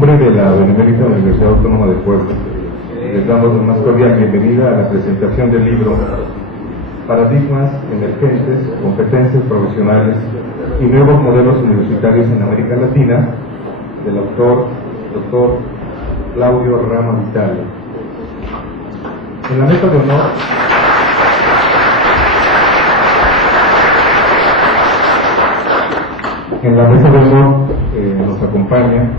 nombre de la Benemérita Universidad Autónoma de Puebla, les damos la más cordial bienvenida a la presentación del libro Paradigmas Emergentes, Competencias Profesionales y Nuevos Modelos Universitarios en América Latina, del autor Dr. Claudio Rama Vitale. En la mesa de honor nos acompaña,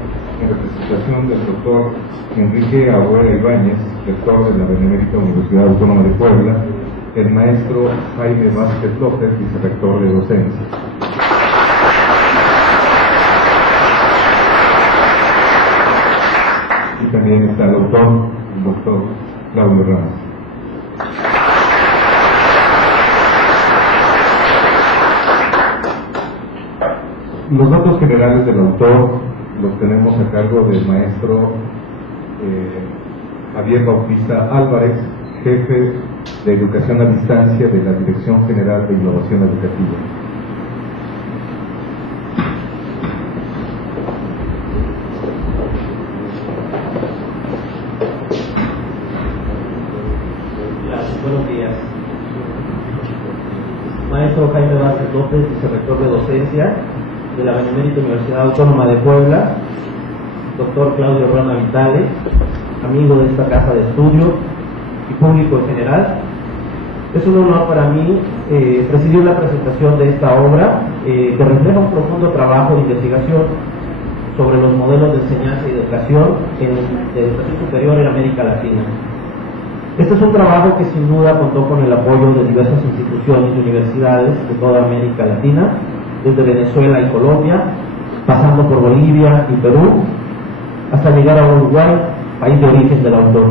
en representación del doctor Enrique Abuela Ibáñez, rector de la Benemérita Universidad Autónoma de Puebla, el maestro Jaime Vázquez López, vicerrector de docencia. Y también está el doctor Claudio Rama. Los datos generales del autor los tenemos a cargo del maestro Javier Bautista Álvarez, jefe de Educación a Distancia de la Dirección General de Innovación Educativa. Buenos días. Maestro Jaime Vázquez López, vicerrector de docencia de la Benemérita Universidad Autónoma de Puebla, doctor Claudio Rama Vitale, amigo de esta casa de estudio y público en general. Es un honor para mí presidir la presentación de esta obra que refleja un profundo trabajo de investigación sobre los modelos de enseñanza y de educación superior en América Latina. Este es un trabajo que sin duda contó con el apoyo de diversas instituciones y universidades de toda América Latina, desde Venezuela y Colombia, pasando por Bolivia y Perú, hasta llegar a Uruguay, país de origen del autor,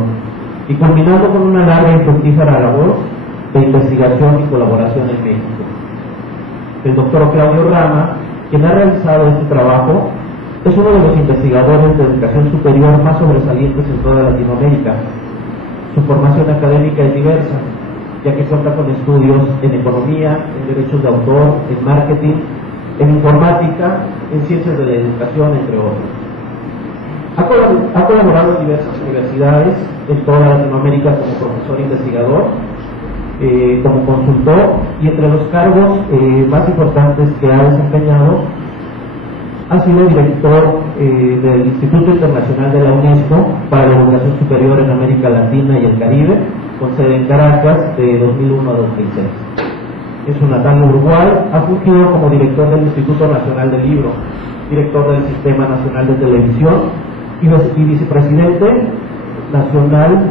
y culminando con una larga y fructífera labor de investigación y colaboración en México. El doctor Claudio Rama, quien ha realizado este trabajo, es uno de los investigadores de educación superior más sobresalientes en toda Latinoamérica. Su formación académica es diversa, ya que cuenta con estudios en economía, en derechos de autor, en marketing, en informática, en ciencias de la educación, entre otros. Ha colaborado en diversas universidades en toda Latinoamérica como profesor investigador, como consultor, y entre los cargos más importantes que ha desempeñado ha sido director del Instituto Internacional de la UNESCO para la Educación Superior en América Latina y el Caribe, con sede en Caracas de 2001 a 2006. En su natal Uruguay ha fungido como director del Instituto Nacional del Libro, director del Sistema Nacional de Televisión y vicepresidente nacional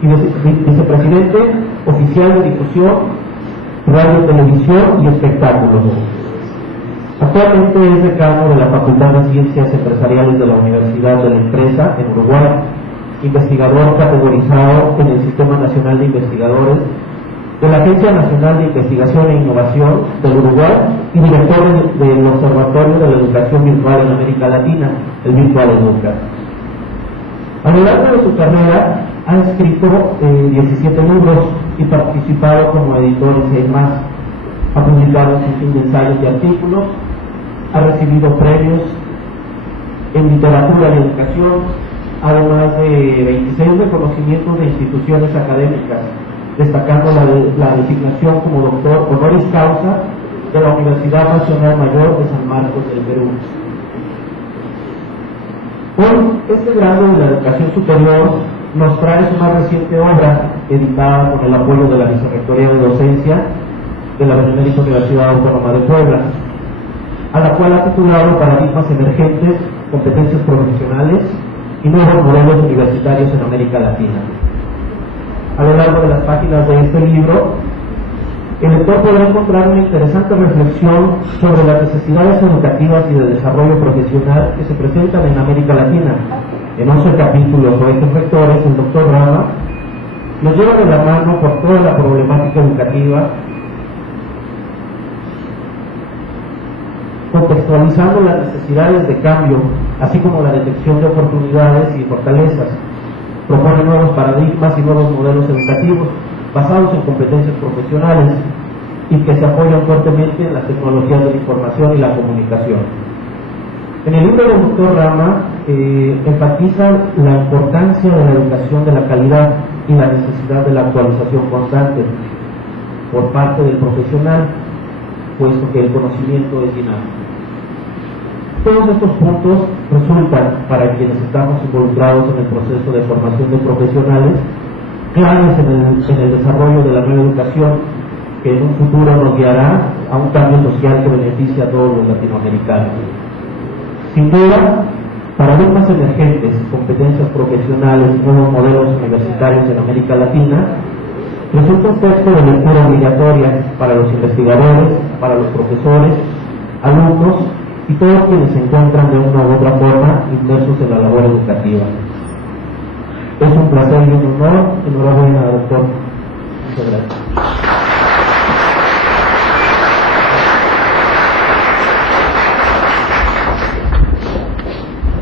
y vicepresidente oficial de difusión, radio, televisión y espectáculos. Actualmente es decano de la Facultad de Ciencias Empresariales de la Universidad de la Empresa en Uruguay, investigador categorizado en el Sistema Nacional de Investigadores de la Agencia Nacional de Investigación e Innovación del Uruguay y director del Observatorio de la Educación Virtual en América Latina, el Virtual Educa. A lo largo de su carrera ha escrito 17 libros y participado como editor en 6 más. Ha publicado un sinfín de ensayos y artículos, ha recibido premios en literatura y educación, además de 26 reconocimientos de instituciones académicas, destacando la designación como doctor honoris causa de la Universidad Nacional Mayor de San Marcos del Perú. Hoy, este grado de la educación superior nos trae su más reciente obra, editada con el apoyo de la Vicerrectoría de Docencia de la Benemérita Universidad Autónoma de Puebla, a la cual ha titulado Paradigmas Emergentes, Competencias Profesionales y Nuevos Modelos Universitarios en América Latina. A lo largo de las páginas de este libro, el lector podrá encontrar una interesante reflexión sobre las necesidades educativas y de desarrollo profesional que se presentan en América Latina. En 11 capítulos o ejes rectores, el doctor Rama nos lleva de la mano por toda la problemática educativa, contextualizando las necesidades de cambio, así como la detección de oportunidades y fortalezas. Propone nuevos paradigmas y nuevos modelos educativos basados en competencias profesionales y que se apoyan fuertemente en las tecnologías de la información y la comunicación. En el libro del doctor Rama enfatiza la importancia de la educación de la calidad y la necesidad de la actualización constante por parte del profesional, puesto que el conocimiento es dinámico. Todos estos puntos resultan, para quienes estamos involucrados en el proceso de formación de profesionales, claves en el desarrollo de la nueva educación, que en un futuro nos guiará a un cambio social que beneficie a todos los latinoamericanos. Sin duda, paradigmas emergentes, competencias profesionales y nuevos modelos universitarios en América Latina resulta un texto de lectura obligatoria para los investigadores, para los profesores, alumnos y todos quienes se encuentran de una u otra forma inmersos en la labor educativa. Es un placer y un honor. Enhorabuena, doctor. Muchas gracias.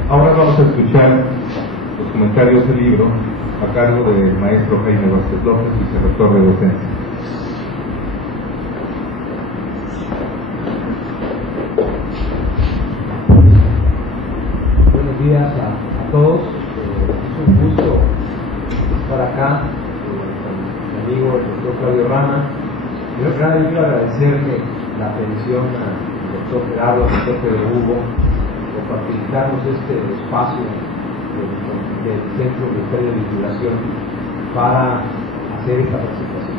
Ahora vamos a escuchar los comentarios del libro a cargo del maestro Jaime Vázquez López, vicerrector de docencia. Buenos días a todos. Es un gusto estar acá con mi amigo el doctor Claudio Rama. Yo quiero agradecerle la atención al doctor Gerardo, al doctor Pedro Hugo, por facilitarnos este espacio del Centro Universitario de Vinculación para hacer esta presentación.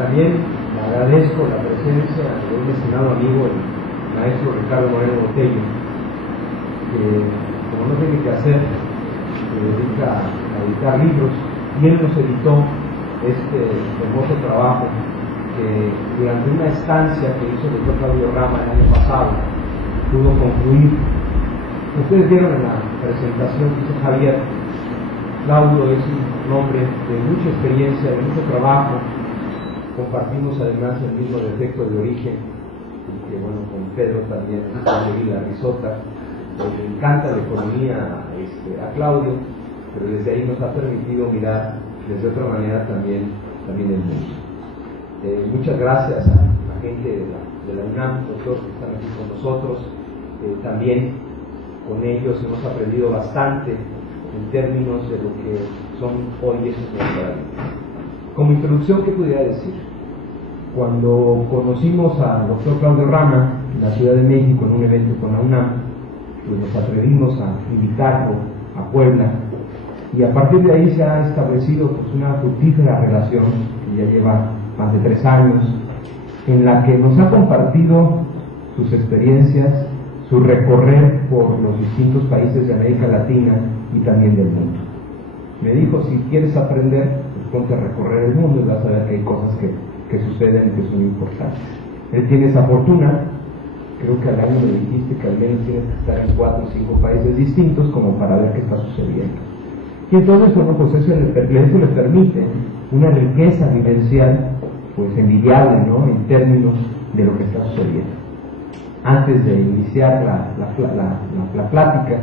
También le agradezco la presencia de un estimado amigo, el maestro Ricardo Moreno Botello, que como no tiene que hacer, se dedica a editar libros, y él nos editó este hermoso trabajo que durante una estancia que hizo el doctor Claudio Rama el año pasado pudo concluir. Ustedes vieron en la presentación, dice Javier, Claudio es un hombre de mucha experiencia, de mucho trabajo. Compartimos además el mismo defecto de origen, que bueno, con Pedro también, la risota. Le encanta la economía a Claudio, pero desde ahí nos ha permitido mirar desde otra manera también el mundo. Muchas gracias a la gente de la UNAM, doctor, que están aquí con nosotros. También con ellos hemos aprendido bastante en términos de lo que son hoy esos paradigmas. Como introducción, ¿qué pudiera decir? Cuando conocimos al doctor Claudio Rama en la Ciudad de México en un evento con la UNAM, pues nos atrevimos a invitarlo a Puebla, y a partir de ahí se ha establecido pues una fructífera relación que ya lleva más de 3 años, en la que nos ha compartido sus experiencias, su recorrer por los distintos países de América Latina y también del mundo. Me dijo, si quieres aprender, pues ponte a recorrer el mundo y vas a ver que hay cosas que suceden y que son importantes. Él tiene esa fortuna. Creo que al año me dijiste que al menos tienes que estar en 4 o 5 países distintos como para ver qué está sucediendo. Y entonces, bueno, pues eso le permite una riqueza vivencial pues envidiable, ¿no?, en términos de lo que está sucediendo. Antes de iniciar la plática,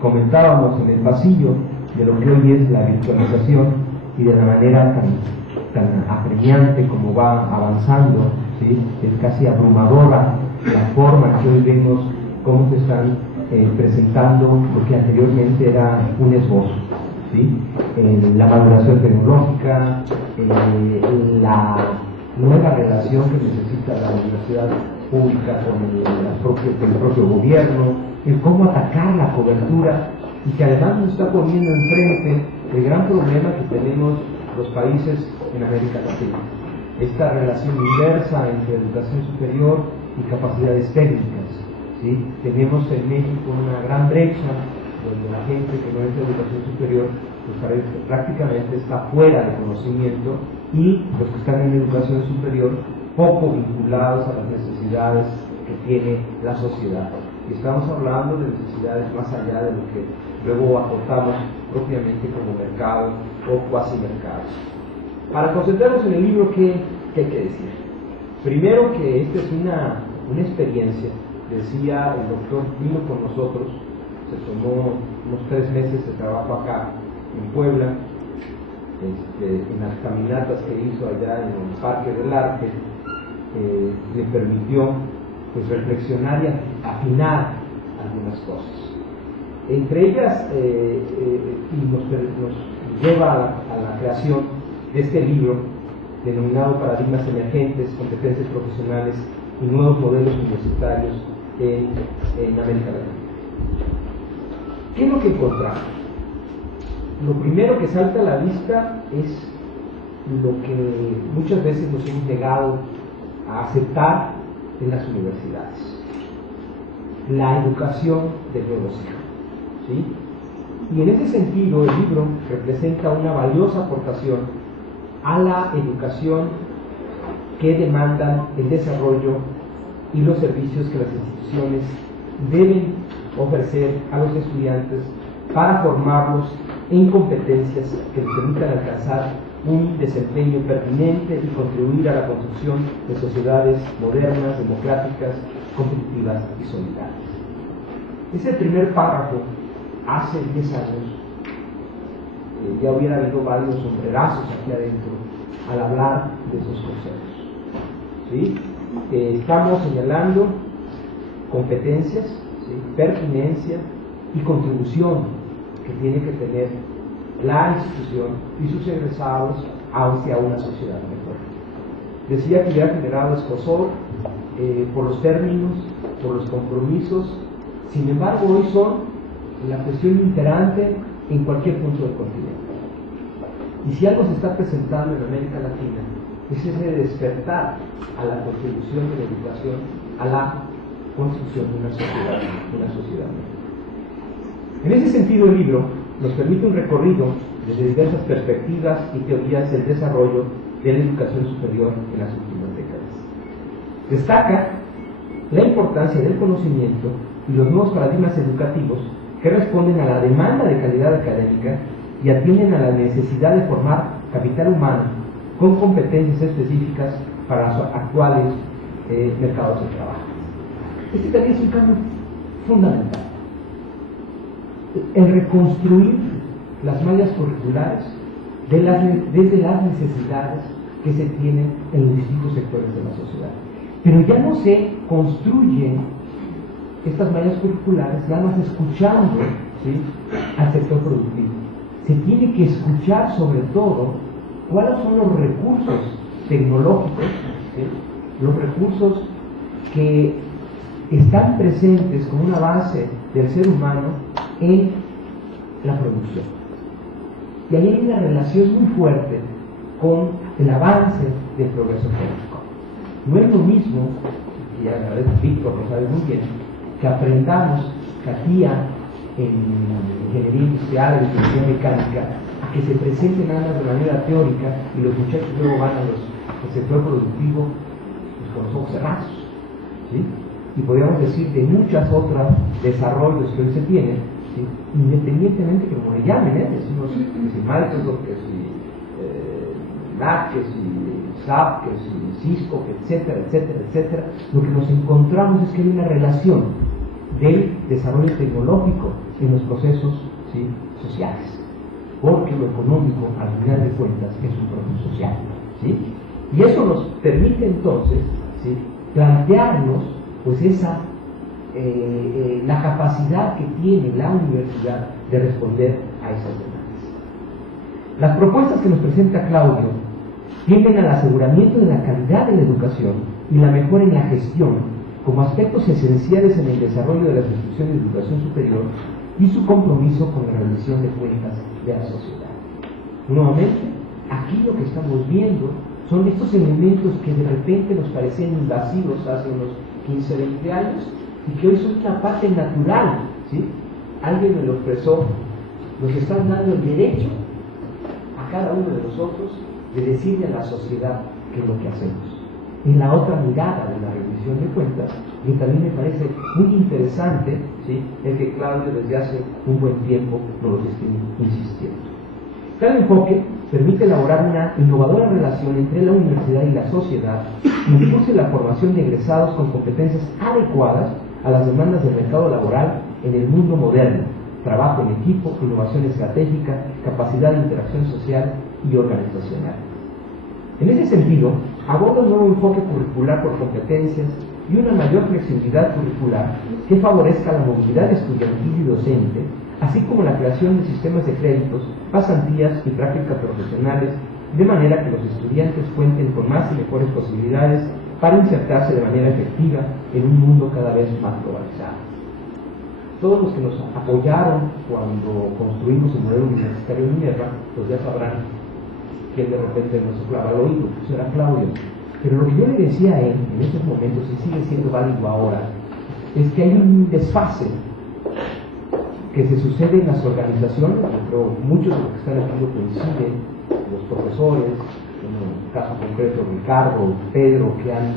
comentábamos en el pasillo de lo que hoy es la virtualización y de la manera tan apremiante como va avanzando, ¿sí? Es casi abrumadora la forma que hoy vemos cómo se están presentando lo que anteriormente era un esbozo, ¿sí? La maduración tecnológica, la nueva relación que necesita la universidad pública con el propio gobierno, el cómo atacar la cobertura, y que además nos está poniendo enfrente el gran problema que tenemos los países en América Latina, esta relación inversa entre educación superior y capacidades técnicas, ¿sí? Tenemos en México una gran brecha donde la gente que no entra en educación superior pues prácticamente está fuera de conocimiento, y los que están en educación superior poco vinculados a las necesidades que tiene la sociedad. Y estamos hablando de necesidades más allá de lo que luego aportamos propiamente como mercado o cuasi mercados. Para concentrarnos en el libro, ¿qué hay que decir? Primero, que esta es una experiencia. Decía el doctor, vino con nosotros, se tomó unos 3 meses de trabajo acá en Puebla, en las caminatas que hizo allá en el Parque del Arte, le permitió pues reflexionar y afinar algunas algunas cosas. Entre ellas, y nos lleva a la creación de este libro, denominado Paradigmas Emergentes, Competencias Profesionales y Nuevos Modelos Universitarios en América Latina. ¿Qué es lo que encontramos? Lo primero que salta a la vista es lo que muchas veces nos hemos negado a aceptar en las universidades: la educación de nuevos hijos, ¿sí? Y en ese sentido el libro representa una valiosa aportación a la educación que demandan el desarrollo y los servicios que las instituciones deben ofrecer a los estudiantes para formarlos en competencias que les permitan alcanzar un desempeño pertinente y contribuir a la construcción de sociedades modernas, democráticas, competitivas y solidarias. Ese primer párrafo, hace 10 años, ya hubiera habido varios sombrerazos aquí adentro al hablar de esos conceptos, ¿sí? Estamos señalando competencias, ¿sí?, pertinencia y contribución que tiene que tener la institución y sus egresados hacia una sociedad mejor. Decía que hubiera generado escozor por los términos, por los compromisos. Sin embargo, hoy son la cuestión imperante en cualquier punto del continente. Y si algo se está presentando en América Latina, es ese despertar a la contribución de la educación a la construcción de una sociedad mejor. En ese sentido, el libro nos permite un recorrido desde diversas perspectivas y teorías del desarrollo de la educación superior en las últimas décadas. Destaca la importancia del conocimiento y los nuevos paradigmas educativos que responden a la demanda de calidad académica y atienden a la necesidad de formar capital humano con competencias específicas para los actuales mercados de trabajo. Este también es un cambio fundamental. El reconstruir las mallas curriculares desde las necesidades que se tienen en los distintos sectores de la sociedad. Pero ya no se construyen estas mallas curriculares nada más escuchando, ¿sí?, al sector productivo. Se tiene que escuchar sobre todo cuáles son los recursos tecnológicos, ¿sí?, los recursos que están presentes como una base del ser humano en la producción. Y ahí hay una relación muy fuerte con el avance del progreso económico. No es lo mismo, y agradezco a Víctor, lo sabe muy bien, que aprendamos CATIA en ingeniería industrial, en ingeniería mecánica, a que se presenten nada más de manera teórica y los muchachos luego van al sector productivo pues, con los ojos cerrados, ¿sí? Y podríamos decir de muchas otras desarrollos que hoy se tienen, ¿sí?, independientemente que como le llamen, decimos que si Microsoft, que si NAC, que si SAP, que si Cisco, que etcétera, etcétera, etcétera, lo que nos encontramos es que hay una relación del desarrollo tecnológico en los procesos, ¿sí?, sociales, porque lo económico, al final de cuentas, es un proceso social, ¿sí? Y eso nos permite entonces, ¿sí?, plantearnos pues la capacidad que tiene la universidad de responder a esas demandas. Las propuestas que nos presenta Claudio tienden al aseguramiento de la calidad de la educación y la mejora en la gestión como aspectos esenciales en el desarrollo de las instituciones de educación superior y su compromiso con la rendición de cuentas de la sociedad. Nuevamente, aquí lo que estamos viendo son estos elementos que de repente nos parecían invasivos hace unos 15, 20 años y que hoy son una parte natural, ¿sí? Alguien me lo expresó, nos están dando el derecho a cada uno de nosotros de decirle a la sociedad qué es lo que hacemos. En la otra mirada de la rendición de cuentas, y también me parece muy interesante, ¿sí?, el que Claudio desde hace un buen tiempo nos esté insistiendo. Tal enfoque permite elaborar una innovadora relación entre la universidad y la sociedad que impulse la formación de egresados con competencias adecuadas a las demandas del mercado laboral en el mundo moderno: trabajo en equipo, innovación estratégica, capacidad de interacción social y organizacional. En ese sentido, aborda un nuevo enfoque curricular por competencias y una mayor flexibilidad curricular que favorezca la movilidad estudiantil y docente, así como la creación de sistemas de créditos, pasantías y prácticas profesionales, de manera que los estudiantes cuenten con más y mejores posibilidades para insertarse de manera efectiva en un mundo cada vez más globalizado. Todos los que nos apoyaron cuando construimos el modelo universitario de Minerva, pues ya sabrán quién de repente nos soplaba al oído, pues era Claudio. Pero lo que yo le decía a él en esos momentos, y sigue siendo válido ahora, es que hay un desfase que se sucede en las organizaciones. Yo creo muchos de los que están aquí lo coinciden, los profesores, en el caso concreto Ricardo, Pedro, que han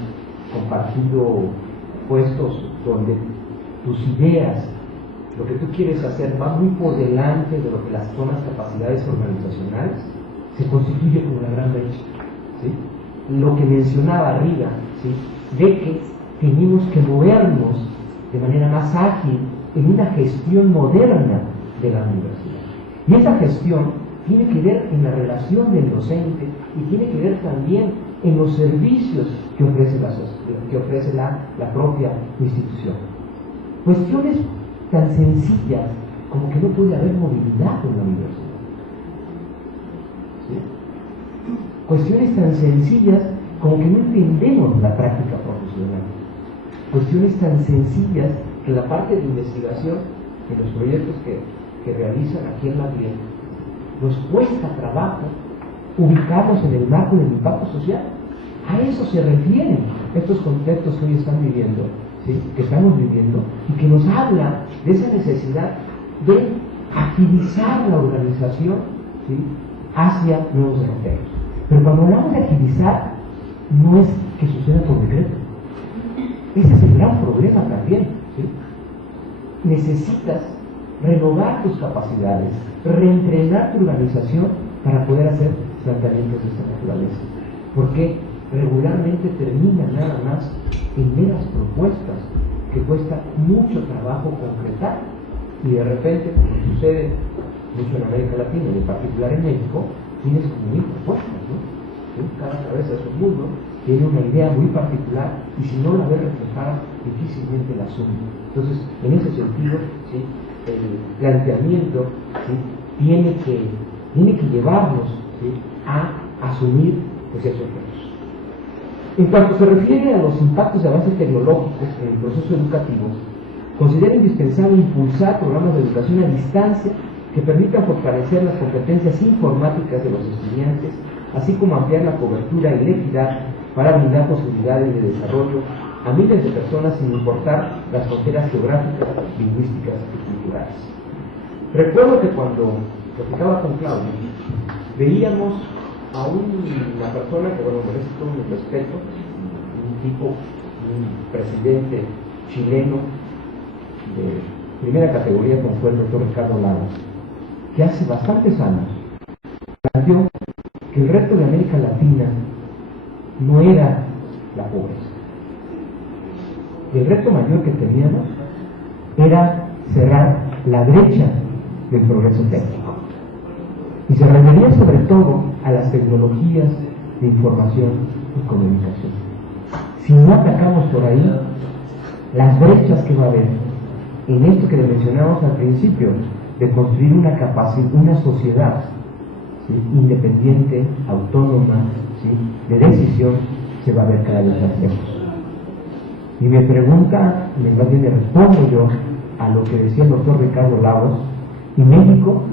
compartido puestos donde tus ideas, lo que tú quieres hacer va muy por delante de lo que son las capacidades organizacionales, se constituye como la gran brecha, ¿sí? Lo que mencionaba arriba, ¿sí? De que tenemos que movernos de manera más ágil en una gestión moderna de la universidad. Y esa gestión tiene que ver en la relación del docente y tiene que ver también en los servicios que ofrece la propia institución. Cuestiones tan sencillas como que no puede haber movilidad en la universidad. ¿Sí? Cuestiones tan sencillas como que no entendemos la práctica profesional. Cuestiones tan sencillas que la parte de investigación en los proyectos que realizan aquí en la UAM nos cuesta trabajo ubicarnos en el marco del impacto social. A eso se refieren estos conceptos que hoy están viviendo, ¿sí? Que estamos viviendo, y que nos habla de esa necesidad de agilizar la organización, ¿sí? Hacia nuevos derroteros. Pero cuando hablamos de agilizar, no es que suceda por decreto. Ese es el gran problema también, ¿sí? Necesitas renovar tus capacidades, reentrenar tu organización para poder hacer planteamientos de esta naturaleza. Porque regularmente terminan nada más en meras propuestas que cuesta mucho trabajo concretar, y de repente, como sucede mucho en América Latina y en particular en México, tienes como 1000 propuestas, ¿no? ¿Sí? Cada cabeza es un mundo, tiene una idea muy particular, y si no la ve reflejada, difícilmente la asume. Entonces, en ese sentido, ¿sí? El planteamiento, ¿sí? tiene que llevarnos, ¿sí? a asumir, pues, esos retos. En cuanto se refiere a los impactos de avances tecnológicos en el proceso educativo, considero indispensable impulsar programas de educación a distancia que permitan fortalecer las competencias informáticas de los estudiantes, así como ampliar la cobertura y la equidad para brindar posibilidades de desarrollo a miles de personas sin importar las fronteras geográficas, lingüísticas y culturales. Recuerdo que cuando platicaba con Claudio, veíamos a una persona que, bueno, merece todo mi respeto, un presidente chileno de primera categoría, como fue el doctor Ricardo Lagos, que hace bastantes años planteó que el reto de América Latina no era la pobreza. El reto mayor que teníamos era cerrar la brecha del progreso técnico. Y se refería sobre todo a las tecnologías de información y comunicación. Si no atacamos por ahí las brechas que va a haber en esto que le mencionamos al principio, de construir una sociedad, ¿sí? independiente, autónoma, ¿sí? de decisión, se va a ver cada vez más lejos. Y me pregunta, más bien le respondo yo a lo que decía el doctor Ricardo Lagos, y México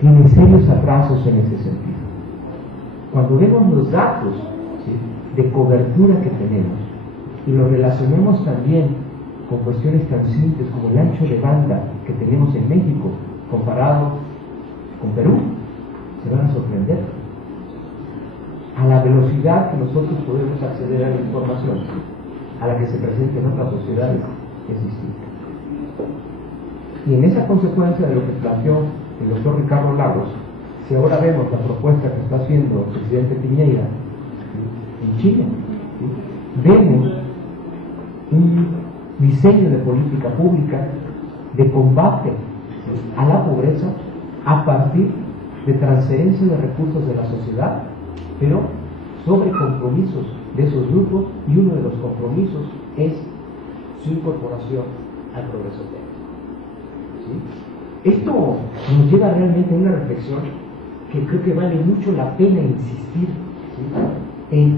tiene serios atrasos en ese sentido. Cuando vemos los datos, ¿sí? de cobertura que tenemos y lo relacionamos también con cuestiones tan simples como el ancho de banda que tenemos en México comparado con Perú, se van a sorprender. A la velocidad que nosotros podemos acceder a la información, a la que se presenta en otras sociedades, es distinta. Y en esa consecuencia de lo que planteó el doctor Ricardo Lagos, si ahora vemos la propuesta que está haciendo el presidente Piñera en Chile, ¿sí? vemos un diseño de política pública de combate a la pobreza a partir de transferencia de recursos de la sociedad, pero sobre compromisos de esos grupos, y uno de los compromisos es su incorporación al progreso técnico. ¿Sí? Esto nos lleva realmente a una reflexión que creo que vale mucho la pena insistir, ¿sí?,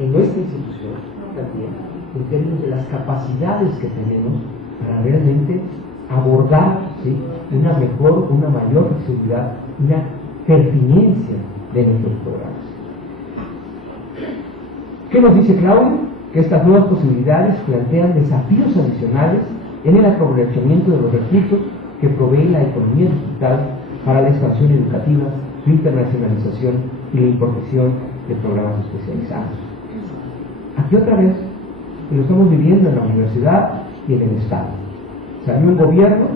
en nuestra institución también, en términos de las capacidades que tenemos para realmente abordar, ¿sí?, una mayor flexibilidad, una pertinencia de nuestros programas. ¿Qué nos dice Claudio? Que estas nuevas posibilidades plantean desafíos adicionales en el aprovechamiento de los recursos que provee la economía digital para la expansión educativa, su internacionalización y la impartición de programas especializados. Aquí otra vez lo estamos viviendo en la universidad y en el Estado. Salió el gobierno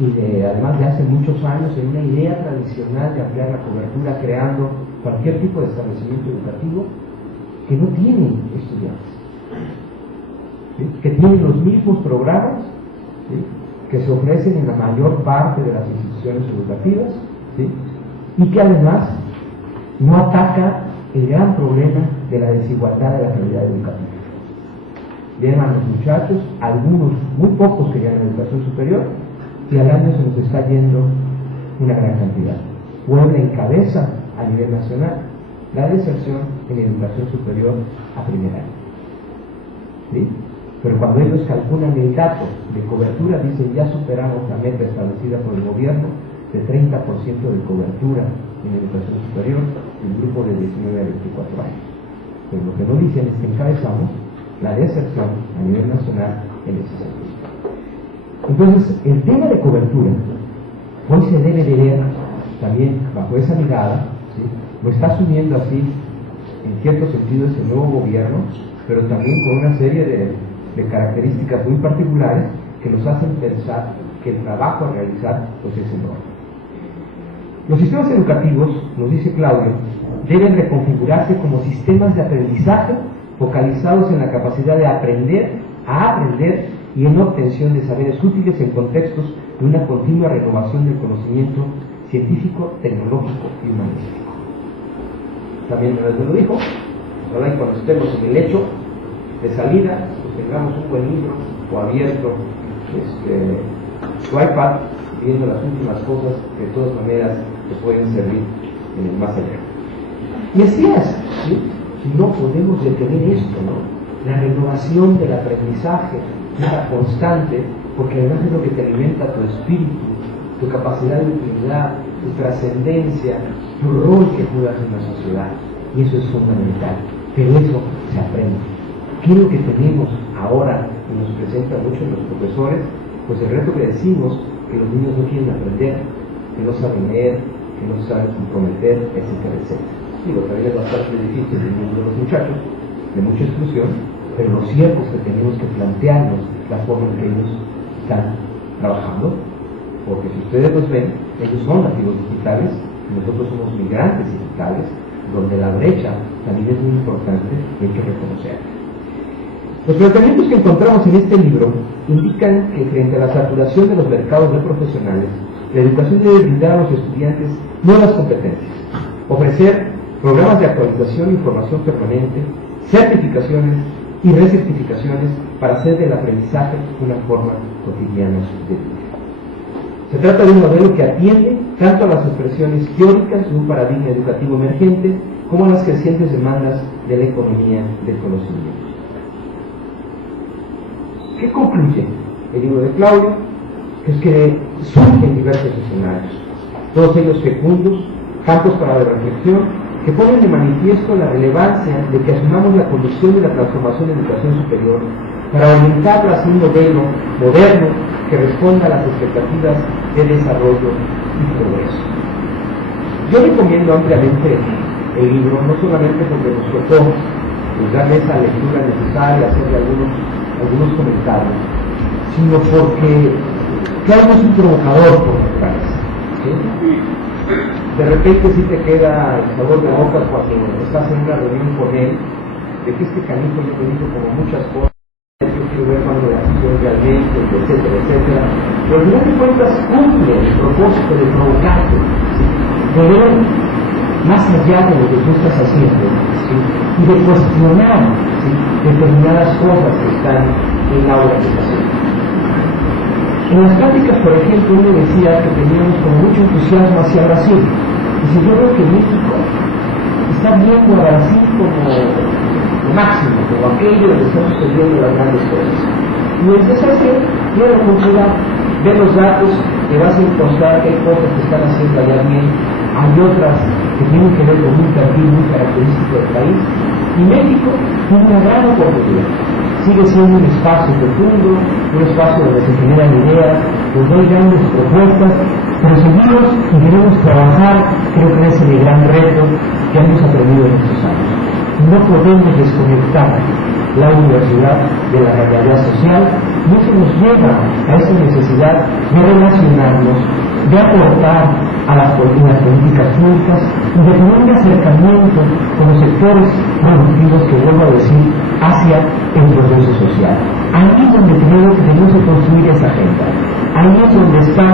y además de hace muchos años en una idea tradicional de ampliar la cobertura creando cualquier tipo de establecimiento educativo que no tienen estudiantes, ¿sí?, que tienen los mismos programas, ¿sí?, que se ofrecen en la mayor parte de las instituciones educativas, ¿sí?, y que además no ataca el gran problema de la desigualdad de la calidad educativa. Llegan los muchachos, algunos, muy pocos que llegan a la educación superior, y al año se nos está yendo una gran cantidad. Puebla encabeza a nivel nacional la deserción en educación superior a primer año. ¿Sí? Pero cuando ellos calculan el dato de cobertura, dicen ya superamos la meta establecida por el gobierno de 30% de cobertura en educación superior en el grupo de 19 a 24 años. Pero lo que no dicen es que encabezamos la deserción a nivel nacional en ese sentido. Entonces, el tema de cobertura hoy se debe de ver también bajo esa mirada, ¿sí?, lo está asumiendo así en cierto sentido ese nuevo gobierno, pero también con una serie de características muy particulares que nos hacen pensar que el trabajo a realizar pues es enorme. Los sistemas educativos, nos dice Claudio, deben reconfigurarse como sistemas de aprendizaje focalizados en la capacidad de aprender, a aprender y en la obtención de saberes útiles en contextos de una continua renovación del conocimiento científico, tecnológico y humanístico. También me lo dijo, ojalá y cuando estemos en el lecho de salida, pues tengamos un buen libro o abierto su iPad, viendo las últimas cosas que de todas maneras te pueden servir en el más allá. Y así es, ¿sí? No podemos detener esto, ¿no? La renovación del aprendizaje, una constante, porque además es lo que te alimenta tu espíritu, tu capacidad de utilidad, tu trascendencia, tu rol que juegas en la sociedad. Y eso es fundamental, pero eso se aprende. ¿Qué es lo que tenemos ahora y nos presenta muchos los profesores? Pues el reto que decimos que los niños no quieren aprender, que no saben leer, que no saben comprometer, etcétera, etcétera. Digo, también es bastante difícil el mundo de los muchachos, de mucha exclusión, pero lo cierto es que tenemos que plantearnos la forma en que ellos están trabajando, porque si ustedes los ven, ellos son nativos digitales, y nosotros somos migrantes digitales, donde la brecha también es muy importante y hay que reconocerla. Los planteamientos que encontramos en este libro indican que frente a la saturación de los mercados de profesionales, la educación debe brindar a los estudiantes nuevas competencias, ofrecer programas de actualización y formación permanente, certificaciones y recertificaciones para hacer del aprendizaje una forma cotidiana de vida. Se trata de un modelo que atiende tanto a las expresiones teóricas de un paradigma educativo emergente como a las crecientes demandas de la economía del conocimiento. ¿Qué concluye el libro de Claudio? Es que surgen diversos escenarios, todos ellos fecundos, campos para la reflexión, que ponen de manifiesto la relevancia de que asumamos la conducción de la transformación de educación superior para orientarla hacia un modelo moderno que responda a las expectativas de desarrollo y progreso. Yo recomiendo ampliamente el libro, no solamente porque nos tocó darle esa lectura necesaria, hacerle algunos comentarios, sino porque Claudio es un provocador por naturaleza, ¿sí? De repente sí te queda el sabor de boca cuando estás en una reunión con él, de que este canijo yo me dijo como muchas cosas, yo quiero ver cuando la acción realmente, etcétera, etcétera. Pero al final de cuentas cumple el propósito de provocarte, ¿sí? De ver más allá de lo que tú estás haciendo, ¿sí? Y de cuestionar, ¿sí? determinadas cosas que están en la organización. En las prácticas, por ejemplo, uno decía que teníamos con mucho entusiasmo hacia Brasil. Y si yo veo que México está viendo a Brasil como lo máximo, como aquello donde están sucediendo las grandes cosas. Y desde ese tiene la cultura, ve los datos, te vas a encontrar que hay cosas que están haciendo allá bien, hay otras que tienen que ver con un perfil muy característico del país. Y México tiene una gran oportunidad. Sigue siendo un espacio profundo, un espacio donde se generan ideas, donde hay grandes propuestas, pero seguimos y queremos trabajar, creo que ese es el gran reto que hemos aprendido en estos años. No podemos desconectar la universidad de la realidad social, y eso nos lleva a esa necesidad de relacionarnos, de aportar a las políticas públicas y de tener un acercamiento con los sectores productivos que, vuelvo a decir, hacia el proceso social. Ahí es donde tenemos que construir esa agenda. Ahí es donde está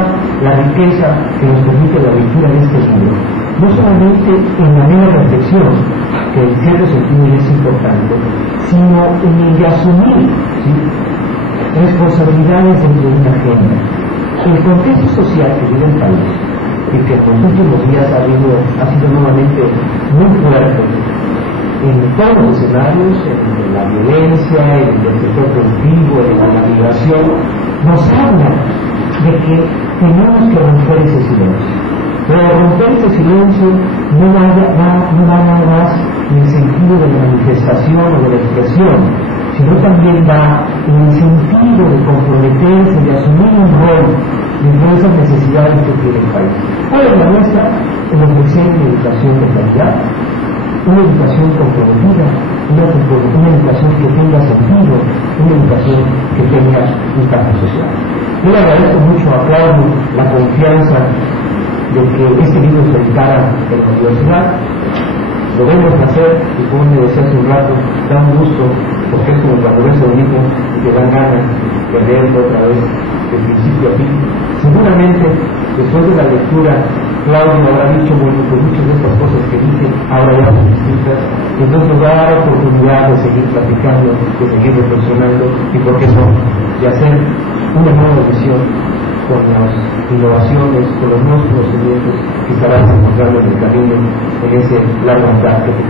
la riqueza que nos permite la lectura de este libro. No solamente en la mera reflexión, que en cierto sentido es importante, sino en el de asumir, ¿sí?, responsabilidades dentro de una agenda. El contexto social que vive el país, y que en los últimos días ha sido nuevamente muy fuerte, en todos los escenarios, en la violencia, en el sector productivo, en la migración, nos habla de que tenemos que romper ese silencio. Pero romper ese silencio no va nada más en el sentido de la manifestación o de la expresión, sino también va en el sentido de comprometerse, de asumir un rol dentro de esas necesidades que tiene el país. ¿Cuál es la nuestra? En ofrecer una educación de calidad, una educación comprometida, una educación que tenga sentido, una educación que tenga impacto social. Yo le agradezco mucho a Claudio la confianza de que este libro se editara en la universidad. Lo vemos hacer, y como me decía hace un rato, da un gusto, porque es como cuando ves un libro y te dan ganas de leerlo otra vez, de principio a fin. Seguramente, después de la lectura, Claudio habrá dicho, bueno, pues muchas de estas cosas que dije ahora ya son distintas, y nos va a dar oportunidad de seguir platicando, de seguir reflexionando, y por qué no, de hacer una nueva visión con las innovaciones, con los nuevos conocimientos que estarás encontrando en el camino, en ese largo andar que te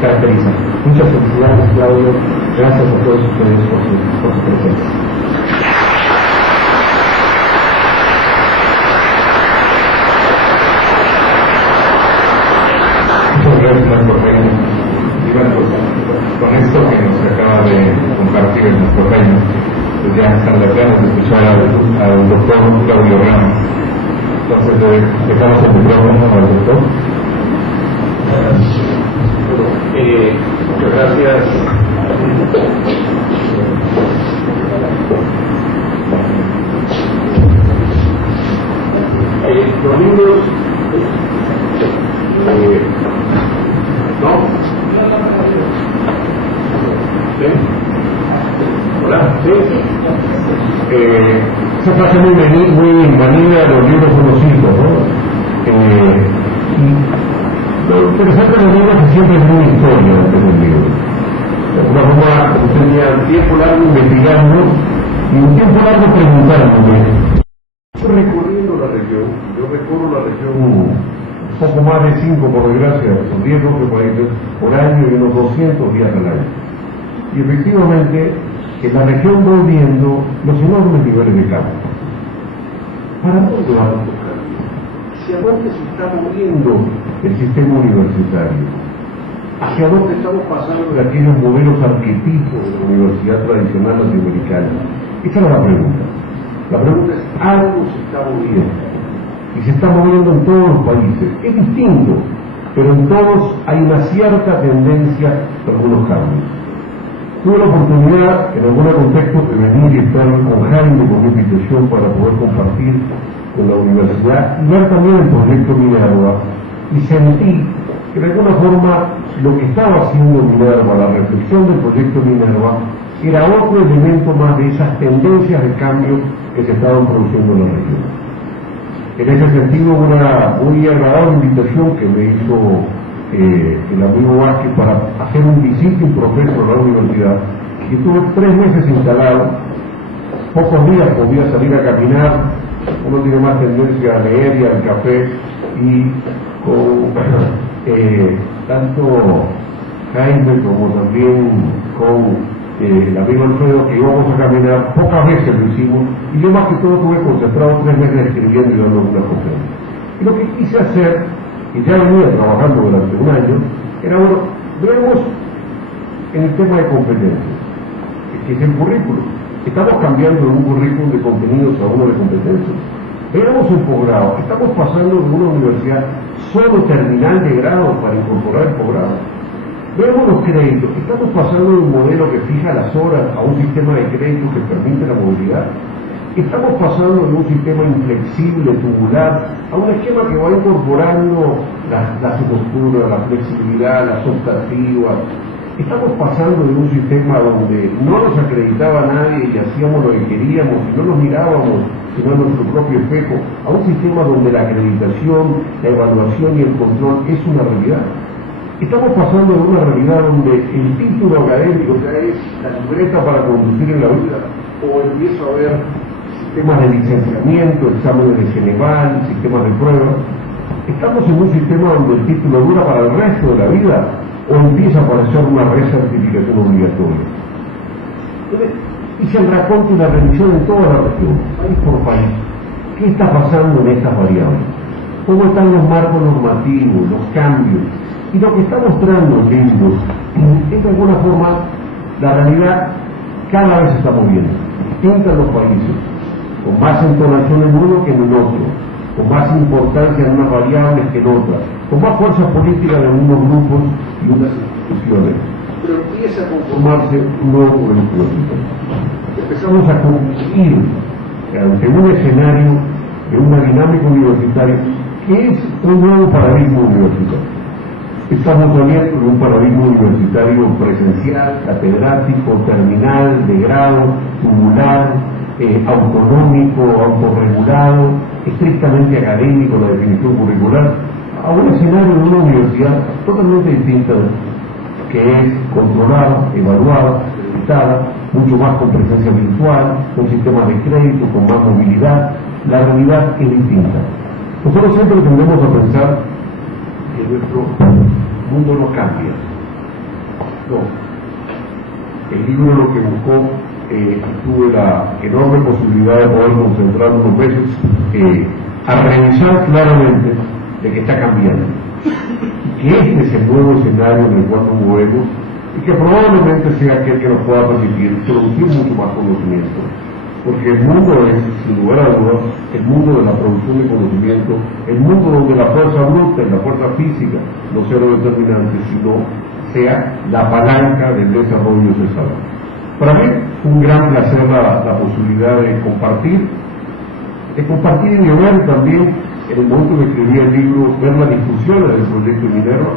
caracteriza. Muchas felicidades, Claudio. Gracias a todos ustedes por su presencia. Muchas gracias, Jorge. Y bueno, pues con esto que nos acaba de compartir en nuestro reino, pues ya están las ganas de escuchar al doctor Claudio Rama. Entonces dejamos el micrófono al doctor. Muchas gracias. Los libros ¿no? ¿Sí? Hola, ¿sí? Esa frase muy manida, los libros son los hijos, ¿no? Lo interesante de los libros es que siempre es una historia de un libro. De alguna forma, usted tenía tiempo largo investigando y un tiempo largo preguntándome. Recorriendo la región, yo recorro la región poco más de 5, por desgracia, son 10, 12 países por año y unos 200 días al año. Y efectivamente, en la región voy viendo los enormes niveles de cambio. ¿Para dónde vamos a tocar? ¿Hacia dónde se está moviendo el sistema universitario? ¿Hacia dónde estamos pasando de aquellos modelos arquetipos de la universidad tradicional latinoamericana? Esa es la pregunta. La pregunta es, algo se está moviendo. Y se está moviendo en todos los países. Es distinto, pero en todos hay una cierta tendencia a algunos cambios. Tuve la oportunidad, en algún contexto, de venir y estar con Jaime, con mi invitación para poder compartir con la universidad y ver también el proyecto Minerva, y sentí que de alguna forma lo que estaba haciendo Minerva, la reflexión del proyecto Minerva, era otro elemento más de esas tendencias de cambio que se estaban produciendo en la región. En ese sentido, una muy agradable invitación que me hizo el amigo Vázquez para hacer un visiting profesor a la universidad, y estuve 3 meses instalado. Pocos días podía salir a caminar, uno tiene más tendencia a leer y al café, y con tanto Jaime como también con el amigo Alfredo, que íbamos a caminar, pocas veces lo hicimos, y yo más que todo estuve concentrado 3 meses escribiendo y dando una conferencia. Y lo que quise hacer, y ya venía trabajando durante un año, era, bueno, veamos en el tema de competencias, que es el currículum. Estamos cambiando de un currículum de contenidos a uno de competencias. Veamos un posgrado, estamos pasando de una universidad solo terminal de grado para incorporar el posgrado. Veamos los créditos, estamos pasando de un modelo que fija las horas a un sistema de créditos que permite la movilidad. Estamos pasando de un sistema inflexible, tubular, a un esquema que va incorporando la subpostura, la flexibilidad, las optativas. Estamos pasando de un sistema donde no nos acreditaba nadie y hacíamos lo que queríamos y no nos mirábamos sino en nuestro propio espejo, a un sistema donde la acreditación, la evaluación y el control es una realidad. Estamos pasando de una realidad donde el título académico ya es la libreta para conducir en la vida, o empiezo a ver sistemas de licenciamiento, exámenes de Ceneval, sistemas de pruebas. Estamos en un sistema donde el título dura para el resto de la vida, o empieza a aparecer una recertificación obligatoria. Entonces, hice el raconto y la revisión en toda la región, país por país. ¿Qué está pasando en estas variables? ¿Cómo están los marcos normativos, los cambios? Y lo que está mostrando el libro es de alguna forma la realidad cada vez se está moviendo, distinta en los países, con más entonación en uno que en el otro, con más importancia en unas variables que en otras, con más fuerza política en unos grupos y unas instituciones. Pero empieza a conformarse un nuevo modelo. Empezamos a convivir ante un escenario de una dinámica universitaria que es un nuevo paradigma universitario. Estamos hablando de un paradigma universitario presencial, catedrático, terminal, de grado, tubular, autonómico, autorregulado, estrictamente académico, la definición curricular, a un escenario de una universidad totalmente distinta, que es controlada, evaluada, acreditada, mucho más con presencia virtual, con sistemas de crédito, con más movilidad. La realidad es distinta. Nosotros siempre tendemos a pensar que nuestro mundo no cambia. No. El libro lo que buscó, tuve la enorme posibilidad de poder concentrar unos meses a revisar claramente de que está cambiando. Que este es el nuevo escenario en el cual nos movemos y que probablemente sea aquel que nos pueda permitir producir mucho más conocimiento. Porque el mundo es, sin lugar a dudas, el mundo de la producción de conocimiento, el mundo donde la fuerza bruta y la fuerza física no sea lo determinante, sino sea la palanca del desarrollo del saber. Para mí fue un gran placer la posibilidad de compartir y de ver también, en el momento que escribí el libro, ver las discusiones del proyecto Minerva,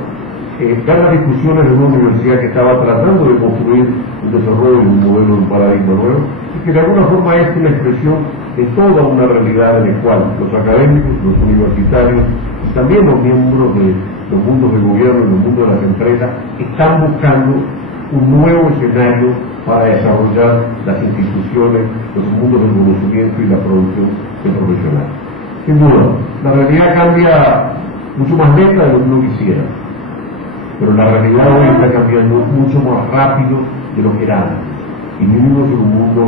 ver las discusiones de una universidad que estaba tratando de construir el desarrollo de un modelo, de un paradigma nuevo, y que de alguna forma es una expresión de toda una realidad en la cual los académicos, los universitarios y también los miembros de los mundos del gobierno y los mundos de las empresas están buscando un nuevo escenario para desarrollar las instituciones, los mundos del conocimiento y la producción de profesionales. Sin duda, la realidad cambia mucho más lenta de lo que uno quisiera, pero la realidad hoy está cambiando mucho más rápido de lo que era antes. Y vivimos en un mundo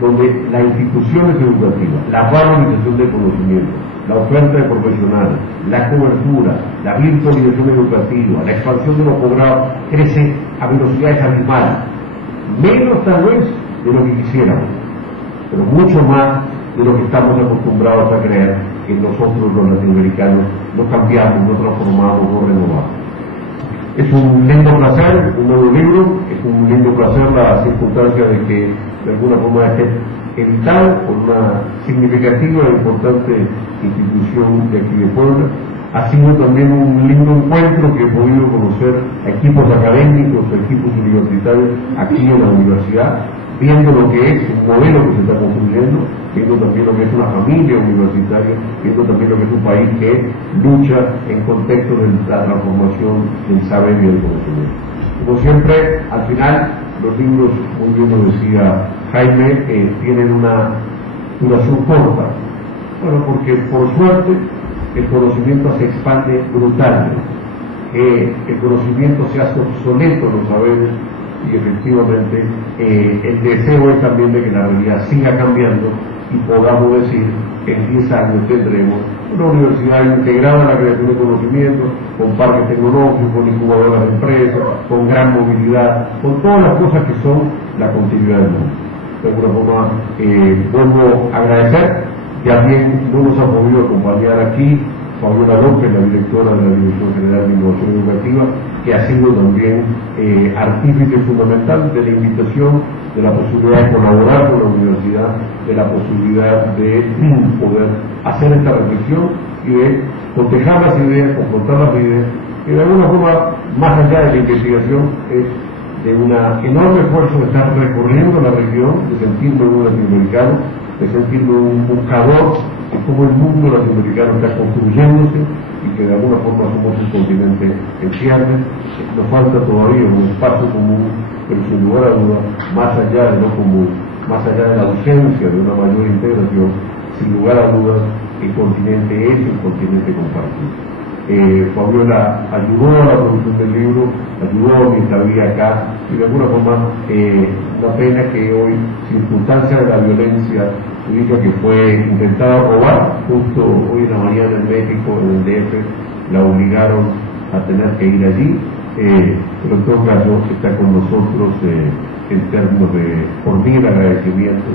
donde las instituciones educativas, la valorización del conocimiento, la oferta de profesionales, la cobertura, la virtualización educativa, la expansión de los posgrados crece a velocidades abismales, menos tal vez de lo que quisiéramos, pero mucho más de lo que estamos acostumbrados a creer que nosotros los latinoamericanos no cambiamos, no transformamos, no renovamos. Es un lindo placer, un nuevo libro, es un lindo placer la circunstancia de que de alguna forma esté editado por una significativa e importante institución de aquí de Puebla. Ha sido también un lindo encuentro que he podido conocer a equipos académicos, a equipos universitarios aquí en la universidad, viendo lo que es un modelo que se está construyendo, viendo también lo que es una familia universitaria, viendo también lo que es un país que lucha en contexto de la transformación del saber y del conocimiento. Como siempre, al final, los libros, muy bien lo decía Jaime, tienen una duración corta. Bueno, porque por suerte el conocimiento se expande brutalmente. El conocimiento se hace obsoleto, lo sabemos, y efectivamente el deseo es también de que la realidad siga cambiando y podamos decir que en 10 años tendremos una universidad integrada en la creación de conocimiento, con parques tecnológicos, con incubadoras de empresas, con gran movilidad, con todas las cosas que son la continuidad del mundo. De alguna forma, vuelvo a agradecer, ya bien no nos ha podido acompañar aquí Fabiola López, la directora de la Dirección General de Innovación Educativa, que ha sido también artífice fundamental de la invitación, de la posibilidad de colaborar con la universidad, de la posibilidad de poder hacer esta reflexión y de cotejar las ideas, confrontar las ideas, que de alguna forma, más allá de la investigación, es de un enorme esfuerzo de estar recorriendo la región, de sentirme un latinoamericano, de sentirme un buscador de cómo el mundo latinoamericano está construyéndose y que de alguna forma somos un continente en ciernes. Nos falta todavía un espacio común, pero sin lugar a dudas, más allá de lo común, más allá de la ausencia de una mayor integración, sin lugar a dudas, el continente es un continente compartido. Fabiola ayudó a la producción del libro, ayudó a mi estadía acá, y de alguna forma una pena que hoy, circunstancia de la violencia jurídica que fue intentada robar, justo hoy en la mañana en México, en el DF, la obligaron a tener que ir allí, pero en todo caso está con nosotros en términos de por mí el agradecimiento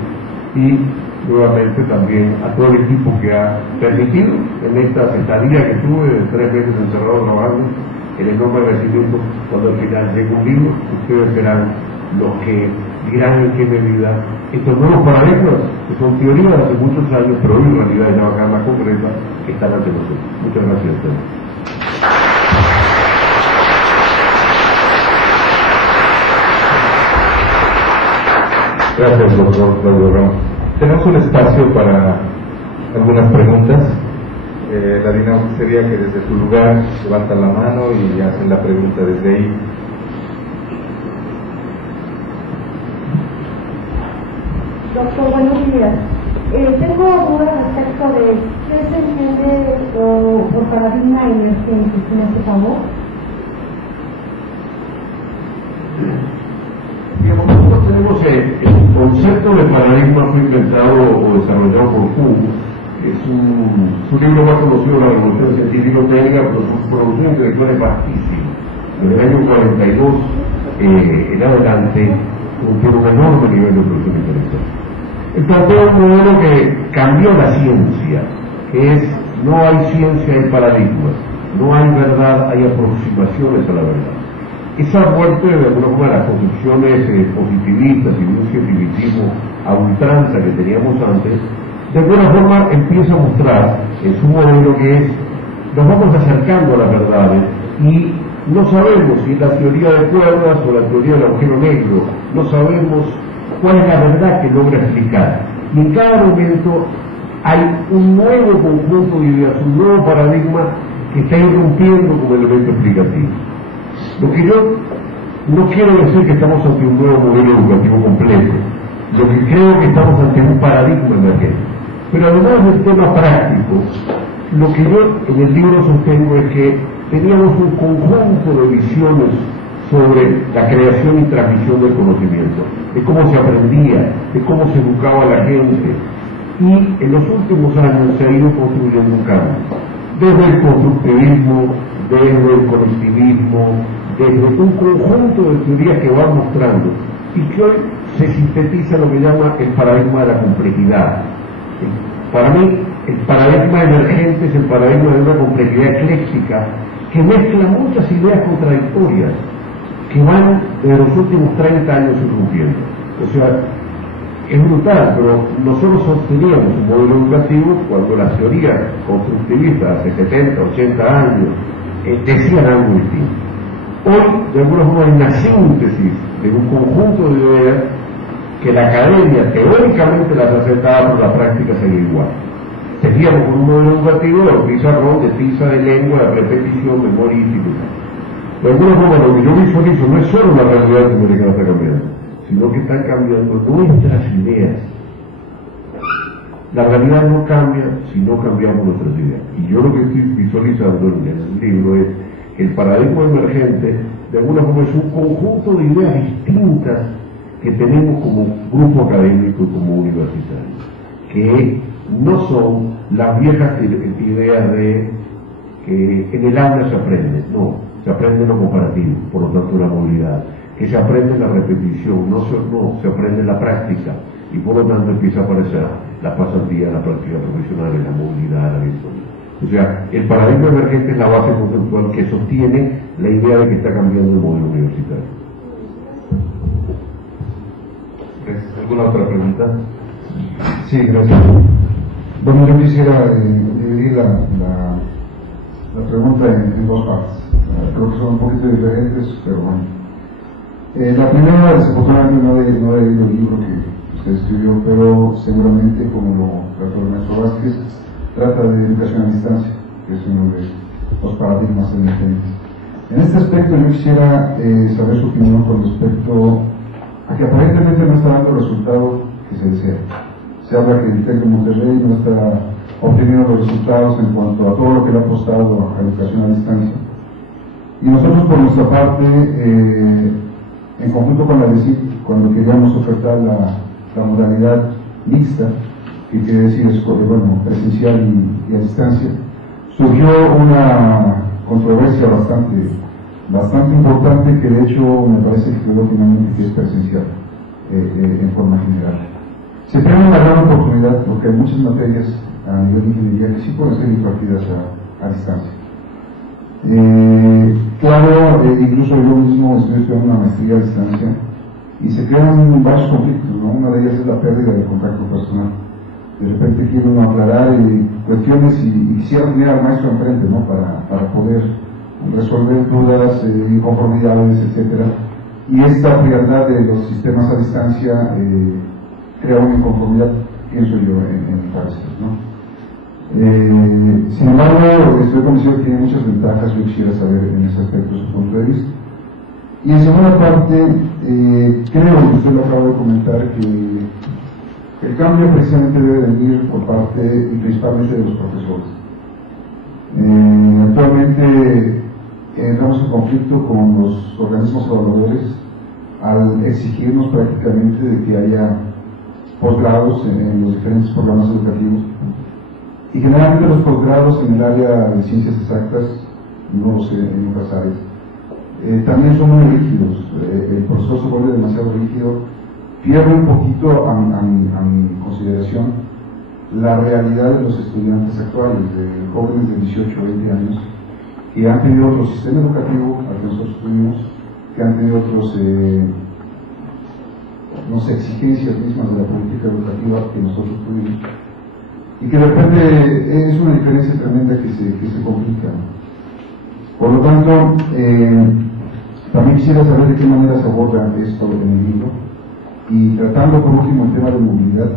y nuevamente también a todo el equipo que ha permitido en esta estadía que tuve de 3 meses encerrado trabajando, el enorme agradecimiento cuando al final llegue un libro. Ustedes serán los que dirán en qué medida estos nuevos paradigmas, que son teorías de hace muchos años, pero hoy en realidad ya acá más concreta, que están ante nosotros. Muchas gracias a ustedes. Gracias, doctor Claudio Ramos. Tenemos un espacio para algunas preguntas. La dinámica sería que desde su lugar levantan la mano y hacen la pregunta desde ahí. Doctor, buenos días. Tengo dudas respecto de qué se entiende por paradigma emergente, si me hace favor. Nosotros tenemos el concepto de paradigma fue inventado o desarrollado por Kuhn. Es su libro más conocido, La Revolución Científico-Técnica, pero su producción intelectual es vastísima. Desde el año 42 en adelante tiene un enorme nivel de producción intelectual. Él plantea un modelo que cambió la ciencia, que es no hay ciencia, hay paradigmas, no hay verdad, hay aproximaciones a la verdad. Esa vuelta de alguna forma de las concepciones positivistas y de un cientificismo a ultranza que teníamos antes, de alguna forma empieza a mostrar en su modelo que es, nos vamos acercando a las verdades y no sabemos si es la teoría de cuerdas o la teoría del agujero negro, no sabemos cuál es la verdad que logra explicar. Y en cada momento hay un nuevo conjunto de ideas, un nuevo paradigma que está irrumpiendo como elemento explicativo. Lo que yo no quiero decir que estamos ante un nuevo modelo educativo completo, lo que creo que estamos ante un paradigma emergente. Pero además del tema práctico, lo que yo en el libro sostengo es que teníamos un conjunto de visiones sobre la creación y transmisión del conocimiento, de cómo se aprendía, de cómo se educaba a la gente. Y en los últimos años se ha ido construyendo un cambio, desde el constructivismo, desde el colectivismo, desde un conjunto de teorías que van mostrando y que hoy se sintetiza lo que llama el paradigma de la complejidad. Para mí, el paradigma emergente es el paradigma de una complejidad ecléctica que mezcla muchas ideas contradictorias que van de los últimos 30 años irrumpiendo. O sea, es brutal, pero nosotros sosteníamos un modelo educativo cuando las teorías constructivistas hace 70, 80 años decían algo distinto. Hoy, de alguna forma, hay una síntesis de un conjunto de ideas que la academia teóricamente las aceptaba, pero la práctica seguía igual. Seguíamos con un modelo educativo de pizarrón, de tiza de lengua, de repetición, memoria y dificultad. De alguna forma, lo que yo visualizo no es solo la realidad latinoamericana está cambiando, sino que están cambiando nuestras ideas. La realidad no cambia si no cambiamos nuestras ideas. Y yo lo que estoy visualizando en el libro es que el paradigma emergente, de alguna forma, es un conjunto de ideas distintas que tenemos como grupo académico y como universitario, que no son las viejas ideas de que en el aula se aprende, no, se aprende en lo comparativo, por lo tanto la movilidad, que se aprende en la repetición, no, se aprende en la práctica, y por lo tanto empieza a aparecer la pasantía, la práctica profesional, la movilidad, la virtualidad. O sea, el paradigma emergente es la base conceptual que sostiene la idea de que está cambiando el modelo universitario. ¿Alguna otra pregunta? Sí, gracias. Bueno, yo quisiera dividir la pregunta en dos partes. Creo que son un poquito diferentes, pero bueno. La primera, desafortunadamente, no he leído el libro que usted escribió, pero seguramente, como lo trató el maestro Vázquez, trata de educación a distancia, que es uno de los paradigmas emergentes. En este aspecto, yo quisiera saber su opinión con respecto a que aparentemente no está dando el resultado que se desea. Se habla que el TEC de Monterrey no está obteniendo los resultados en cuanto a todo lo que le ha apostado a educación a distancia. Y nosotros, por nuestra parte, en conjunto con la DECIP, cuando queríamos ofertar la modalidad mixta, que quiere decir bueno, presencial y a distancia, surgió una controversia bastante importante, que de hecho me parece que quedó finalmente que es presencial en forma general. Se tiene una gran oportunidad porque hay muchas materias a nivel de ingeniería que sí pueden ser impartidas a distancia. Claro, incluso yo mismo estoy estudiando una maestría a distancia y se crean varios conflictos, ¿no? Una de ellas es la pérdida del contacto personal. De repente quiere uno aclarar cuestiones y quisiera tener al maestro enfrente, ¿no? Para poder resolver dudas, inconformidades, etc. Y esta frialdad de los sistemas a distancia crea una inconformidad, pienso yo, en mi parecer, ¿no? Sin embargo, estoy convencido que tiene muchas ventajas. Yo quisiera saber en ese aspecto su punto de vista. Y en segunda parte, creo que usted lo acaba de comentar, que el cambio precisamente debe venir por parte y principalmente de los profesores. Actualmente entramos en conflicto con los organismos evaluadores al exigirnos prácticamente de que haya posgrados en los diferentes programas educativos, y generalmente los posgrados en el área de ciencias exactas, no lo sé en otras áreas, también son muy rígidos. El profesor se vuelve demasiado rígido, pierde un poquito a mi consideración la realidad de los estudiantes actuales, de jóvenes de 18 o 20 años, que han tenido otro sistema educativo al que nosotros tuvimos, que han tenido otros exigencias mismas de la política educativa que nosotros tuvimos, y que de repente es una diferencia tremenda que se complica. Por lo tanto, también quisiera saber de qué manera se aborda esto en el libro, y tratando por último el tema de movilidad,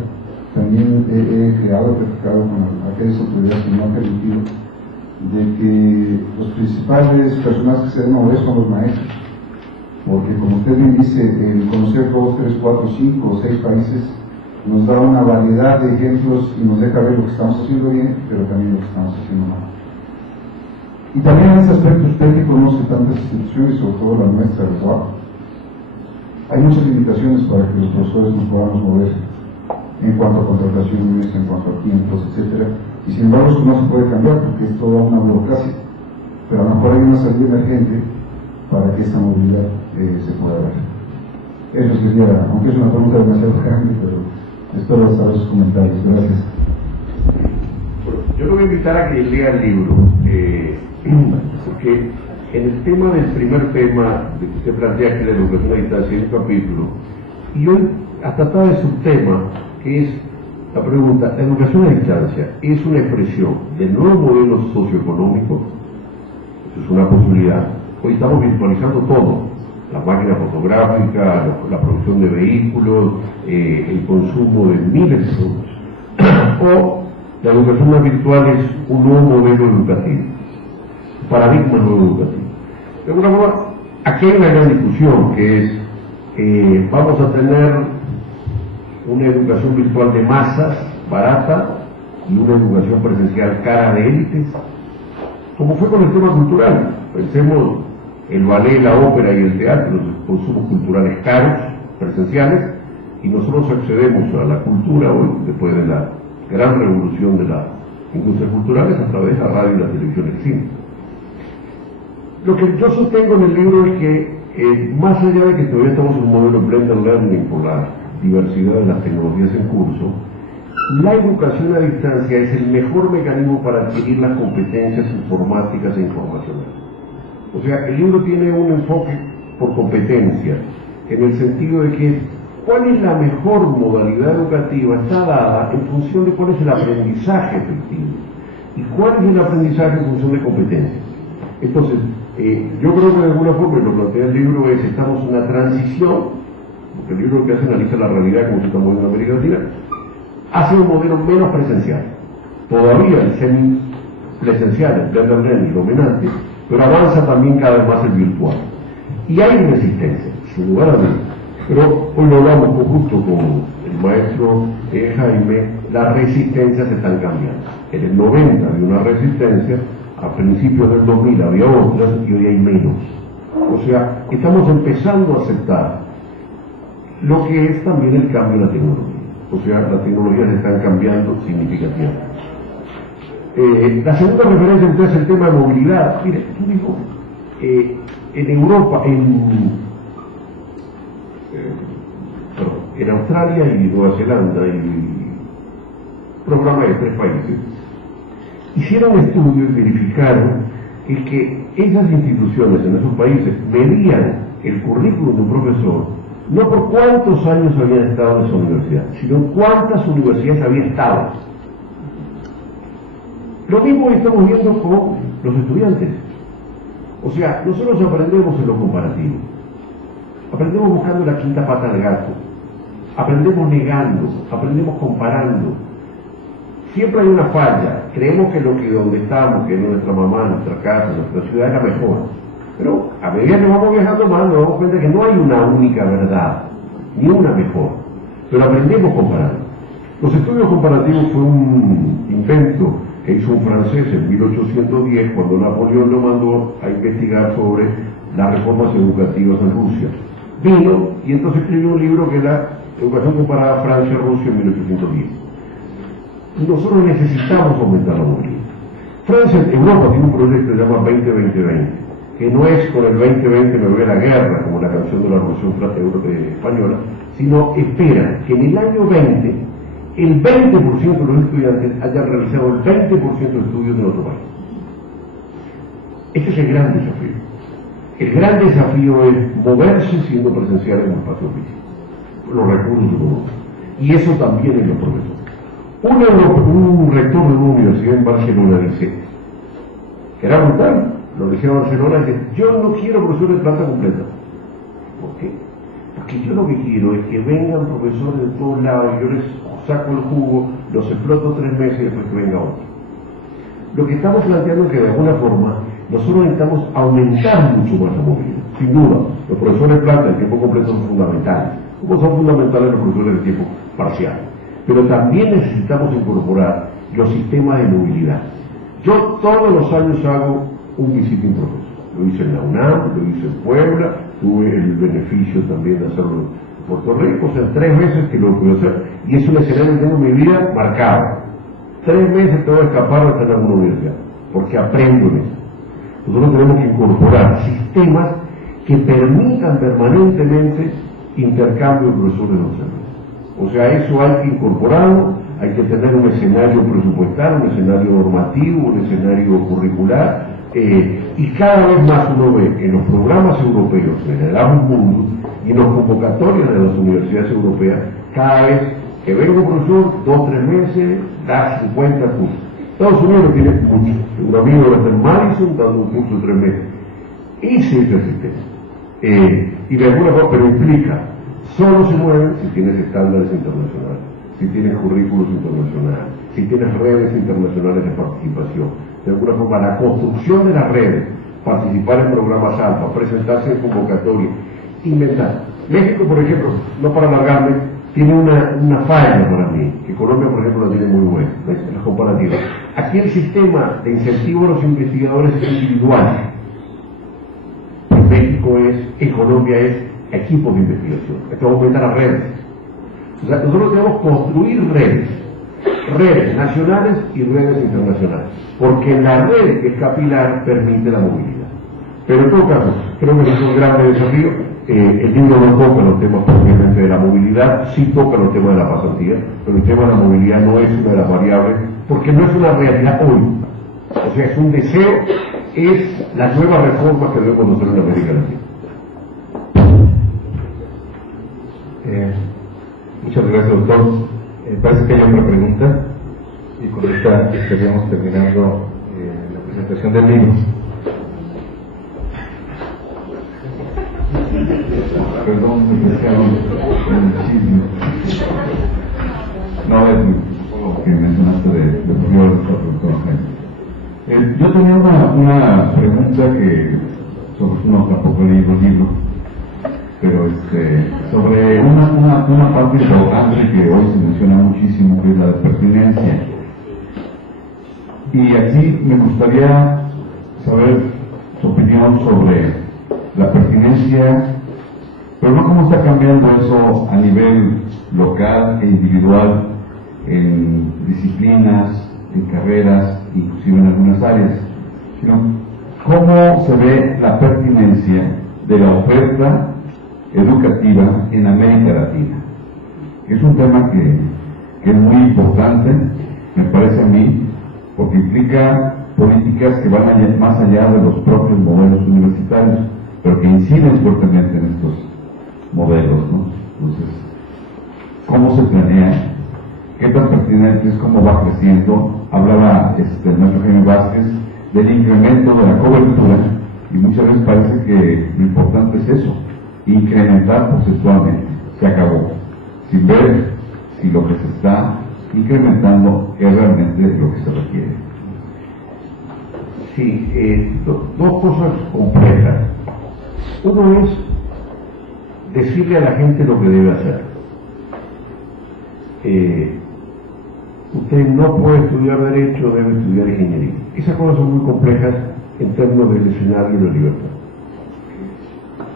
también he platicado con aquellas autoridades que no han permitido de que los principales personajes que se deben mover son los maestros, porque como usted bien dice, el conocer 2, 3, 4, 5 o 6 países nos da una variedad de ejemplos y nos deja ver lo que estamos haciendo bien, pero también lo que estamos haciendo mal. Y también en ese aspecto, usted que conoce tantas instituciones, sobre todo la nuestra, el UAP, hay muchas limitaciones para que los profesores nos podamos mover en cuanto a contrataciones, en cuanto a tiempos, etc. Y sin embargo eso no se puede cambiar porque es toda una burocracia, pero a lo mejor hay una salida emergente para que esta movilidad se pueda dar. Eso sería, aunque es una pregunta demasiado grande, pero espero saber sus comentarios. Gracias. Yo lo voy a invitar a que lea el libro, porque en el tema del primer tema de que se plantea que la educación a distancia es un capítulo, y hoy hasta está de subtema, que es la pregunta: ¿la educación a distancia es una expresión del nuevo modelo socioeconómico? Eso es una posibilidad. Hoy estamos virtualizando todo. la máquina fotográfica, la producción de vehículos, el consumo de miles de productos. O la educación más virtual es un nuevo modelo educativo, un paradigma nuevo educativo. De alguna forma, aquí hay una gran discusión que es, vamos a tener una educación virtual de masas, barata, y una educación presencial cara de élites, como fue con el tema cultural. Pensemos el ballet, la ópera y el teatro, los consumos culturales caros, presenciales, y nosotros accedemos a la cultura hoy, después de la gran revolución de las industrias culturales, a través de la radio y la televisión y el cine. Lo que yo sostengo en el libro es que, más allá de que todavía estamos en un modelo blended learning por la diversidad de las tecnologías en curso, la educación a distancia es el mejor mecanismo para adquirir las competencias informáticas e informacionales. O sea, el libro tiene un enfoque por competencia, en el sentido de que cuál es la mejor modalidad educativa está dada en función de cuál es el aprendizaje efectivo y cuál es el aprendizaje en función de competencias. Entonces, yo creo que de alguna forma, y lo plantea el libro, es estamos en una transición, porque el libro lo que hace analiza la realidad como se está moviendo en América Latina, hacia un modelo menos presencial. Todavía el semi-presencial, el blended learning dominante, pero avanza también cada vez más el virtual. Y hay resistencia, sin lugar a dudas. Pero hoy lo hablamos justo con el maestro Jaime, las resistencias se están cambiando. En el 90 había una resistencia, a principios del 2000 había otras y hoy hay menos. O sea, estamos empezando a aceptar lo que es también el cambio de la tecnología. O sea, las tecnologías están cambiando significativamente. La segunda referencia entonces es el tema de movilidad. Mire, tú digo, en Europa, en Australia y Nueva Zelanda y programa de 3 países, hicieron estudios y verificaron que esas instituciones en esos países medían el currículum de un profesor no por cuántos años había estado en esa universidad, sino cuántas universidades había estado. Lo mismo estamos viendo con los estudiantes. O sea, nosotros aprendemos en lo comparativo. Aprendemos buscando la quinta pata del gato. Aprendemos negando, aprendemos comparando. Siempre hay una falla. Creemos que donde estamos, que es nuestra mamá, nuestra casa, nuestra ciudad, es la mejor. Pero a medida que vamos viajando más, nos damos cuenta que no hay una única verdad, ni una mejor. Pero aprendemos comparando. Los estudios comparativos fue un invento que hizo un francés en 1810, cuando Napoleón lo mandó a investigar sobre las reformas educativas en Rusia. Vino y entonces escribió un libro que era Educación comparada Francia-Rusia en 1810. Nosotros necesitamos aumentar la movilidad. Europa tiene un proyecto que se llama 20-20-20, que no es con el 2020 me voy a la guerra, como la canción de la Revolución Española, sino espera que en el año 20 el 20% de los estudiantes hayan realizado el 20% de estudios en otro país. Ese es el gran desafío. El gran desafío es moverse siendo presencial en un espacio físico, los recursos económicos. Y eso también es los profesores. Un rector de una universidad en Barcelona dice, que era brutal, la Universidad de Barcelona dice, yo no quiero profesores de planta completa. ¿Por qué? Porque yo lo que quiero es que vengan profesores de todos lados, yo les saco el jugo, los exploto 3 meses y después que venga otro. Lo que estamos planteando es que de alguna forma nosotros necesitamos aumentar mucho más la movilidad. Sin duda, los profesores de planta de tiempo completo son fundamentales, como son fundamentales los profesores de tiempo parcial. Pero también necesitamos incorporar los sistemas de movilidad. Yo todos los años hago un visiting profesor. Lo hice en la UNAM, lo hice en Puebla, tuve el beneficio también de hacerlo en Puerto Rico, o sea, 3 veces que lo pude hacer, y es un escenario que tengo en mi vida marcado. 3 meses te voy a escapar de estar en alguna universidad, porque aprendo en eso. Nosotros tenemos que incorporar sistemas que permitan permanentemente intercambio de profesores docentes. O sea, eso hay que incorporarlo, hay que tener un escenario presupuestal, un escenario normativo, un escenario curricular, y cada vez más uno ve en los programas europeos, en el Erasmus y en los convocatorios de las universidades europeas, cada vez que venga un profesor, 2-3 meses, da 50 cursos. Estados Unidos lo tiene mucho. Un amigo está en Madison dando un curso de 3 meses. Ese es el sistema. y de alguna forma, pero implica, solo se mueven si tienes estándares internacionales, si tienes currículos internacionales, si tienes redes internacionales de participación. De alguna forma, la construcción de las redes, participar en programas alfa, presentarse en convocatorias, inventar. México, por ejemplo, no para alargarme, tiene una falla para mí, que Colombia, por ejemplo, la tiene muy buena, ¿ves? Las comparativas. Aquí el sistema de incentivo a los investigadores es individual. En México en Colombia es equipos de investigación. Esto va a aumentar las redes. O sea, nosotros debemos construir redes nacionales y redes internacionales, porque la red que es capilar permite la movilidad. Pero en todo caso, creo que es un gran desafío. El libro no toca los temas propiamente de la movilidad, sí toca los temas de la pasantía, pero el tema de la movilidad no es una de las variables, porque no es una realidad hoy. O sea, es un deseo, es la nueva reforma que debemos hacer en América Latina. Muchas gracias, doctor. Parece que hay otra pregunta, y con esta estaríamos terminando la presentación del libro. Perdón, me quedaron el chisme. No, es lo que mencionaste de doctor Jaime. Yo tenía una pregunta que no tampoco he leído el libro, pero sobre una parte importante que hoy se menciona muchísimo, que es la de pertinencia. Y aquí me gustaría saber su opinión sobre la pertinencia, pero no cómo está cambiando eso a nivel local e individual en disciplinas, en carreras, inclusive en algunas áreas, sino cómo se ve la pertinencia de la oferta educativa en América Latina. Es un tema que es muy importante, me parece a mí, porque implica políticas que van más allá de los propios modelos universitarios, pero que inciden fuertemente en estos modelos, ¿no? Entonces, ¿cómo se planea? ¿Qué tan pertinente es? ¿Cómo va creciendo? Hablaba el maestro Jaime Vázquez del incremento de la cobertura, y muchas veces parece que lo importante es eso, incrementar porcentualmente. Se acabó, sin ver si lo que se está incrementando es realmente lo que se requiere. Sí, dos cosas complejas. Uno es decirle a la gente lo que debe hacer. Usted no puede estudiar Derecho, debe estudiar Ingeniería. Esas cosas son muy complejas en términos del escenario de la libertad.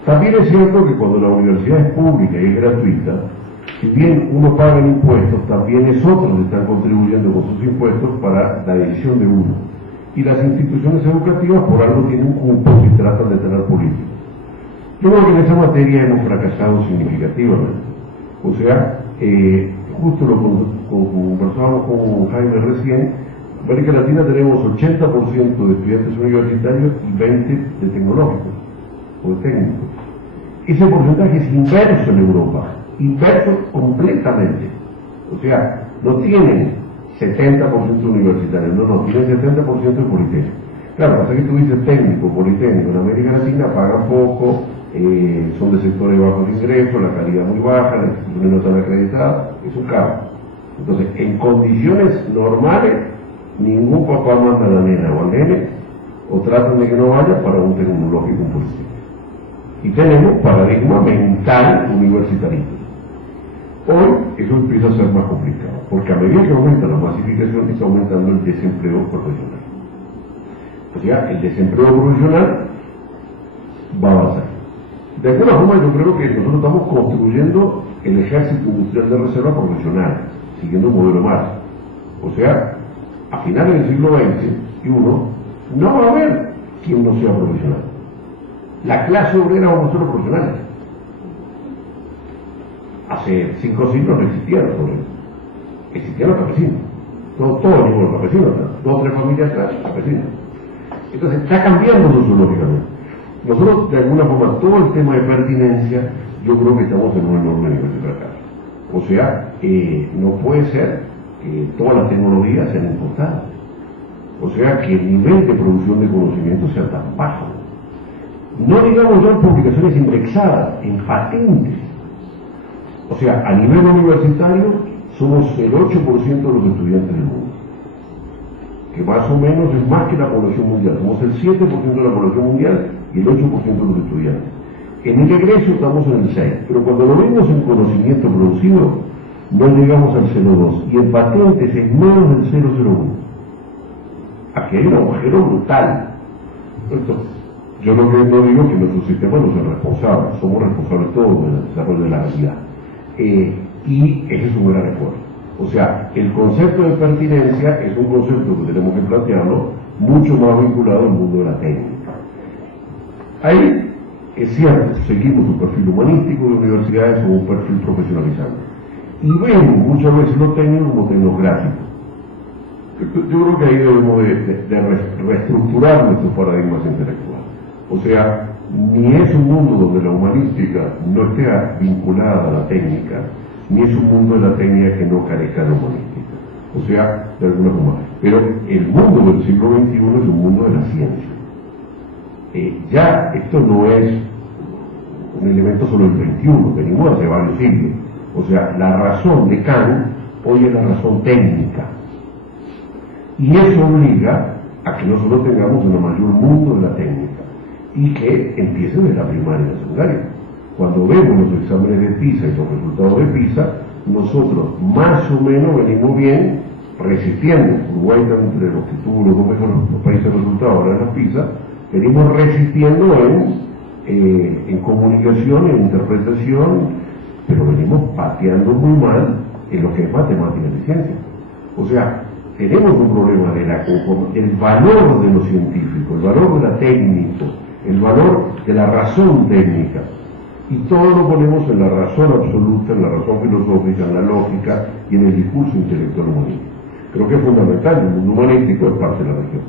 También es cierto que cuando la universidad es pública y es gratuita, si bien uno paga impuestos, también es otros que están contribuyendo con sus impuestos para la decisión de uno. Y las instituciones educativas por algo tienen un cupo y tratan de tener políticas. Yo creo que en esa materia hemos fracasado significativamente. O sea, justo lo conversábamos con Jaime recién, en América Latina tenemos 80% de estudiantes universitarios y 20% de tecnológicos o de técnicos. Ese porcentaje es inverso en Europa, inverso completamente. O sea, no tienen 70% universitarios, no, tienen 70% de politécnico. Claro, pasa que tú dices técnico, politécnico, en América Latina pagan poco, son de sectores de bajos ingresos, la calidad muy baja, las instituciones no están acreditadas, es un caos. Entonces, en condiciones normales, ningún papá manda a la nena o al nene, o tratan de que no vaya para un tecnológico, un politécnico. Y tenemos paradigma mental universitario. Hoy eso empieza a ser más complicado, porque a medida que aumenta la masificación está aumentando el desempleo profesional. O sea, el desempleo profesional va a avanzar. De alguna forma yo creo que nosotros estamos construyendo el ejército industrial de reserva profesional, siguiendo un modelo más. O sea, a finales del siglo XXI no va a haber quien no sea profesional. La clase obrera vamos a ser profesionales. Hace 5 siglos no existían los obreros, existían los campesinos. Todos los campesinos, 2 o 3 familias atrás, campesinos. Entonces está cambiando sociológicamente. Nosotros, de alguna forma, todo el tema de pertinencia, yo creo que estamos en un enorme nivel de fracaso. O sea, no puede ser que todas las tecnologías sean importadas. O sea, que el nivel de producción de conocimiento sea tan bajo. No digamos ya en publicaciones indexadas, en patentes. O sea, a nivel universitario somos el 8% de los estudiantes del mundo, que más o menos es más que la población mundial. Somos el 7% de la población mundial y el 8% de los estudiantes. En el egreso estamos en el 6%, pero cuando lo vemos en conocimiento producido, no llegamos al 0,2%, y en patentes es menos del 0,01%. Aquí hay un agujero brutal. Entonces, yo no digo que nuestro sistema no sea responsable, somos responsables todos del desarrollo de la realidad. Y ese es un gran esfuerzo. O sea, el concepto de pertinencia es un concepto que tenemos que plantearlo mucho más vinculado al mundo de la técnica. Ahí, es cierto, seguimos un perfil humanístico de universidades o un perfil profesionalizante. Y vemos muchas veces lo técnico como tecnográfico. Yo creo que ahí debemos de reestructurar nuestros paradigmas intelectuales. O sea, ni es un mundo donde la humanística no esté vinculada a la técnica, ni es un mundo de la técnica que no carezca de humanística. O sea, de alguna forma. Pero el mundo del siglo XXI es un mundo de la ciencia. Ya esto no es un elemento solo del XXI, venimos hace varios siglos. O sea, la razón de Kant hoy es la razón técnica. Y eso obliga a que nosotros tengamos un mayor mundo de la técnica y que empiece desde la primaria y la secundaria. Cuando vemos los exámenes de PISA y los resultados de PISA, nosotros más o menos venimos bien resistiendo. Uruguay está entre los que tuvo los dos mejores países resultados ahora en las PISA, venimos resistiendo en comunicación, en interpretación, pero venimos pateando muy mal en lo que es matemáticas y ciencia. O sea, tenemos un problema del valor de lo científico, el valor de la técnica, el valor de la razón técnica, y todo lo ponemos en la razón absoluta, en la razón filosófica, en la lógica y en el discurso intelectual humanístico. Creo que es fundamental, el mundo humanístico es parte de la región.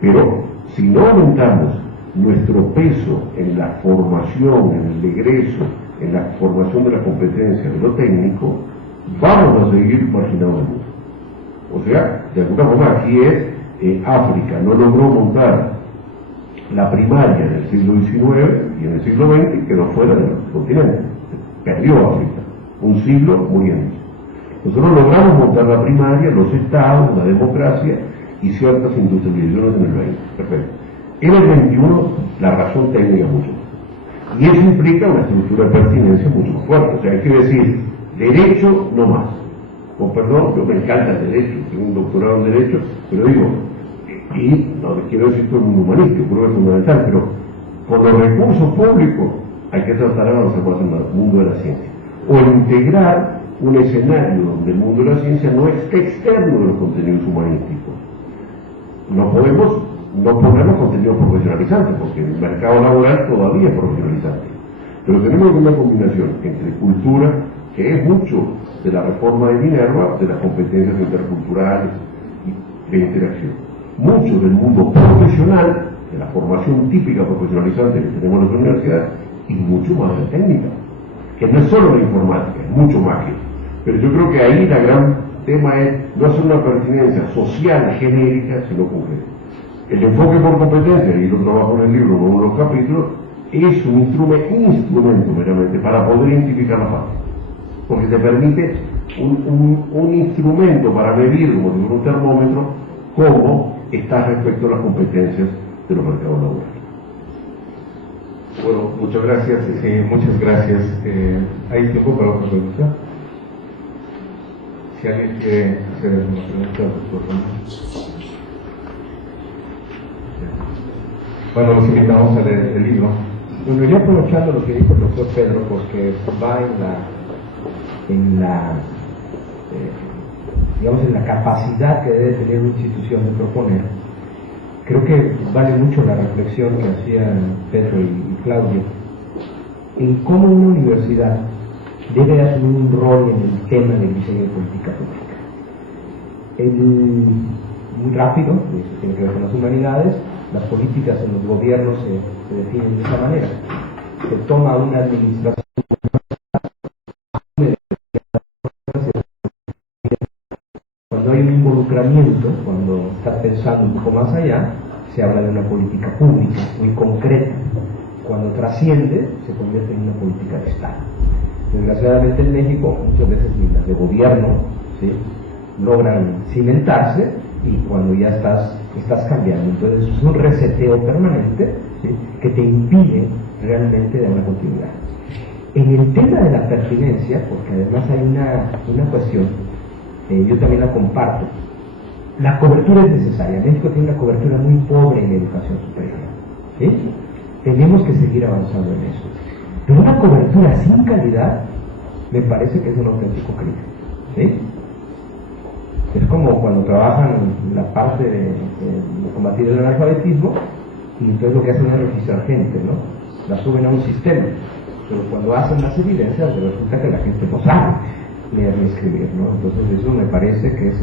Pero si no aumentamos nuestro peso en la formación, en el egreso, en la formación de la competencia de lo técnico, vamos a seguir marginados del mundo. O sea, de alguna forma aquí es África no logró montar la primaria en el siglo XIX y en el siglo XX quedó fuera del continente. Perdió África, un siglo muriendo. Nosotros logramos montar la primaria, los estados, la democracia y ciertas industrializaciones en el XX. Perfecto. En el XXI la razón técnica es mucho más. Y eso implica una estructura de pertinencia mucho más fuerte. O sea, hay que decir, derecho no más. Con perdón, yo me encanta el derecho, tengo un doctorado en derecho, pero digo, y no quiero decir todo el mundo humanístico, creo que es fundamental, pero con los recursos públicos hay que tratar de avanzar más en el mundo de la ciencia. O integrar un escenario donde el mundo de la ciencia no esté externo de los contenidos humanísticos. No ponemos contenidos profesionalizantes, porque el mercado laboral todavía es profesionalizante. Pero tenemos una combinación entre cultura, que es mucho de la reforma de Minerva, de las competencias interculturales y de interacción. Mucho del mundo profesional, de la formación típica profesionalizante que tenemos en las universidades, y mucho más de técnica, que no es solo la informática, es mucho más que. Pero yo creo que ahí la gran tema es no hacer una pertinencia social genérica, sino concreta. El enfoque por competencia, y lo trabajo en el libro en uno de los capítulos, es un instrumento meramente para poder identificar la parte, porque te permite un instrumento para medir, como si fuera un termómetro, cómo está respecto a las competencias de los mercados laborales. Bueno, muchas gracias. Muchas gracias. ¿Hay tiempo para otra pregunta? Si alguien quiere hacer alguna pregunta, por favor. Bueno, los invitamos a leer el libro. Bueno, yo aprovechando lo que dijo el doctor Pedro, porque va en la capacidad que debe tener una institución de proponer, creo que vale mucho la reflexión que hacían Pedro y Claudio en cómo una universidad debe asumir un rol en el tema del diseño de política pública. Muy rápido, eso tiene que ver con las humanidades, las políticas en los gobiernos se definen de esa manera. Se toma una administración cuando hay un involucramiento, cuando está pensando un poco más allá, se habla de una política pública muy concreta. cuando trasciende se convierte en una política de Estado. Desgraciadamente en México muchas veces ni las de gobierno, ¿sí?, logran cimentarse, y cuando ya estás cambiando, entonces es un reseteo permanente, ¿sí?, que te impide realmente dar una continuidad. En el tema de la pertinencia, porque además hay una cuestión, yo también la comparto, la cobertura es necesaria. México tiene una cobertura muy pobre en educación superior, ¿sí? Tenemos que seguir avanzando en eso. Pero una cobertura sin calidad me parece que es un auténtico crimen, ¿sí? Es como cuando trabajan la parte de combatir el analfabetismo, y entonces lo que hacen es registrar gente, ¿no? La suben a un sistema, pero cuando hacen las evidencias resulta que la gente no sabe leer ni escribir, ¿no? Entonces eso me parece que es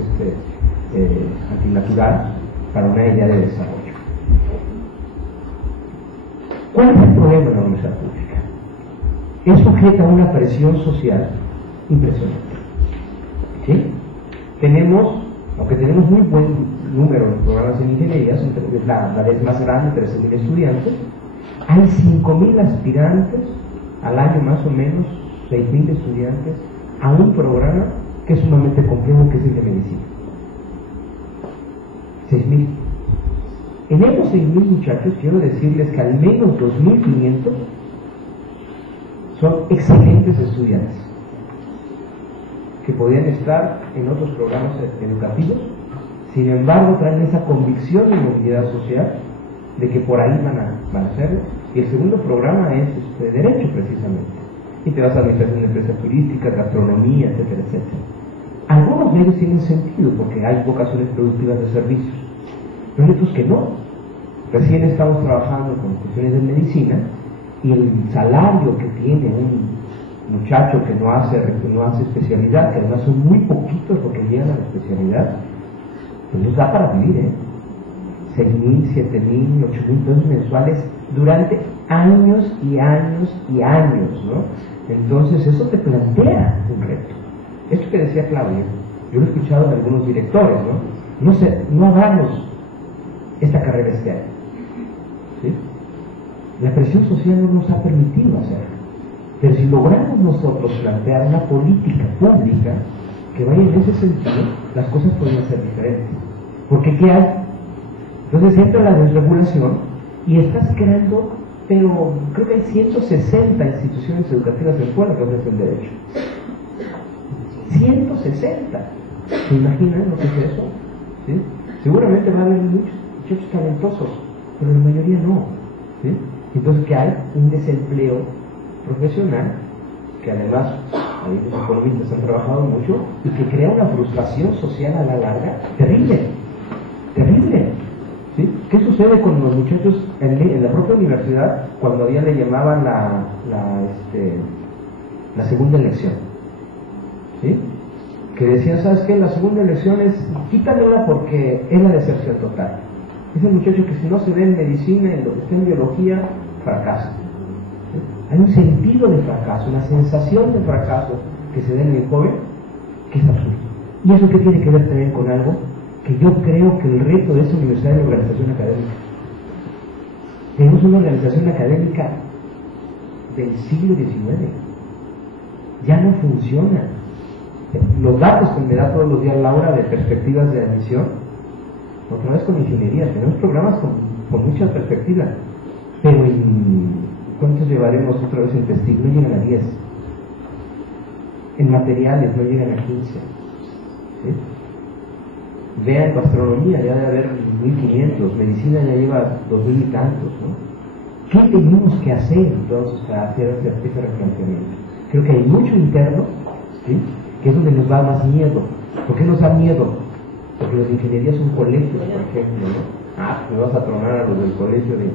antinatural para una idea de desarrollo. ¿Cuál es el problema de la universidad pública? Es sujeta a una presión social impresionante, ¿sí? Aunque tenemos muy buen número de programas en ingeniería, la vez más grande, 13.000 estudiantes, hay 5.000 aspirantes al año, más o menos 6.000 estudiantes a un programa que es sumamente complejo, que es el de medicina. 6.000. En esos 6.000 muchachos quiero decirles que al menos 2.500 son excelentes estudiantes que podían estar en otros programas educativos, sin embargo traen esa convicción de movilidad social de que por ahí van a hacerlo. Y el segundo programa es Derecho, precisamente, y te vas a administración de empresas turísticas, gastronomía, etcétera, etcétera. Algunos de ellos tienen sentido porque hay vocaciones productivas de servicios, pero hay otros que no. Recién estamos trabajando con cuestiones de medicina, y el salario que tiene un muchacho que no hace especialidad, que además son muy poquitos los que llegan a la especialidad, pues les da para vivir, 6.000, 7.000, 8.000 pesos mensuales durante años y años y años, ¿no? Entonces eso te plantea un reto. Esto que decía Claudia, yo lo he escuchado de algunos directores, ¿no? No hagamos esta carrera este año, ¿sí? La presión social no nos ha permitido hacerlo. Pero si logramos nosotros plantear una política pública que vaya en ese sentido, las cosas podrían ser diferentes. Porque ¿qué hay? Entonces entra la desregulación y estás creando, pero creo que hay 160 instituciones educativas en Puebla que ofrecen derecho. 160. ¿Se imaginan lo que es eso? ¿Sí? Seguramente va a haber muchos talentosos, pero la mayoría no, ¿sí? Entonces, ¿qué hay? Un desempleo profesional, que además ahí los economistas han trabajado mucho, y que crea una frustración social a la larga terrible, terrible, ¿sí? ¿Qué sucede con los muchachos en la propia universidad cuando ya le llamaban la segunda elección? ¿Sí? Que decían, ¿sabes qué? La segunda elección es, quítamela porque es la deserción total. Es el muchacho que si no se ve en medicina, en lo que está en biología, fracasa. ¿Sí? Hay un sentido de fracaso, una sensación de fracaso que se da en el joven, que es absurdo. ¿Y eso qué tiene que ver también con algo? Que yo creo que el reto de esta universidad es la organización académica. Tenemos una organización académica del siglo XIX. Ya no funciona. Los datos que me da todos los días Laura de perspectivas de admisión, otra vez con ingeniería, tenemos programas con mucha perspectiva, pero ¿cuántos llevaremos otra vez en textil? No llegan a 10. En materiales no llegan a 15. ¿Sí? Vean gastronomía, ya debe haber 1.500, medicina ya lleva 2.000 y tantos, ¿no? ¿Qué tenemos que hacer entonces para hacer ese replanteamiento? Creo que hay mucho interno, ¿sí?, que es donde nos da más miedo. ¿Por qué nos da miedo? Porque los de ingeniería son colegios, por ejemplo, ¿no? Me vas a tronar a los del colegio de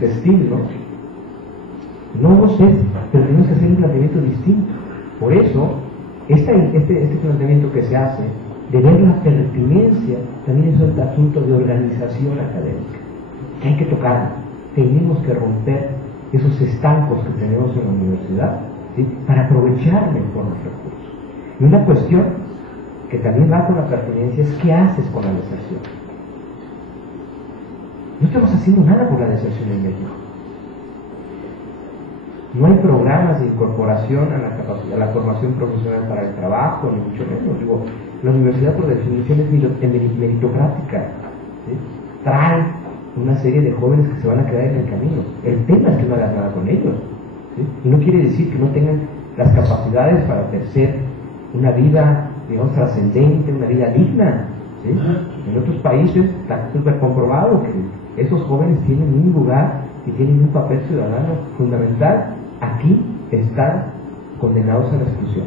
textil, ¿no? No sé, pero tenemos que hacer un planteamiento distinto. Por eso, este planteamiento que se hace, de ver la pertinencia, también es un asunto de organización académica, que hay que tocar. Tenemos que romper esos estancos que tenemos en la universidad, ¿sí?, para aprovechar mejor los recursos. Y una cuestión que también va con la pertinencia es ¿qué haces con la deserción? No estamos haciendo nada por la deserción en México. No hay programas de incorporación a la formación profesional para el trabajo, ni mucho menos. Digo, la universidad por definición es meritocrática, ¿sí? Trae una serie de jóvenes que se van a quedar en el camino. El tema es que no hagas nada con ellos, ¿sí? Y no quiere decir que no tengan las capacidades para ejercer una vida, digamos, trascendente, una vida digna, ¿sí? En otros países está súper comprobado que esos jóvenes tienen un lugar y tienen un papel ciudadano fundamental. Aquí están condenados a la exclusión.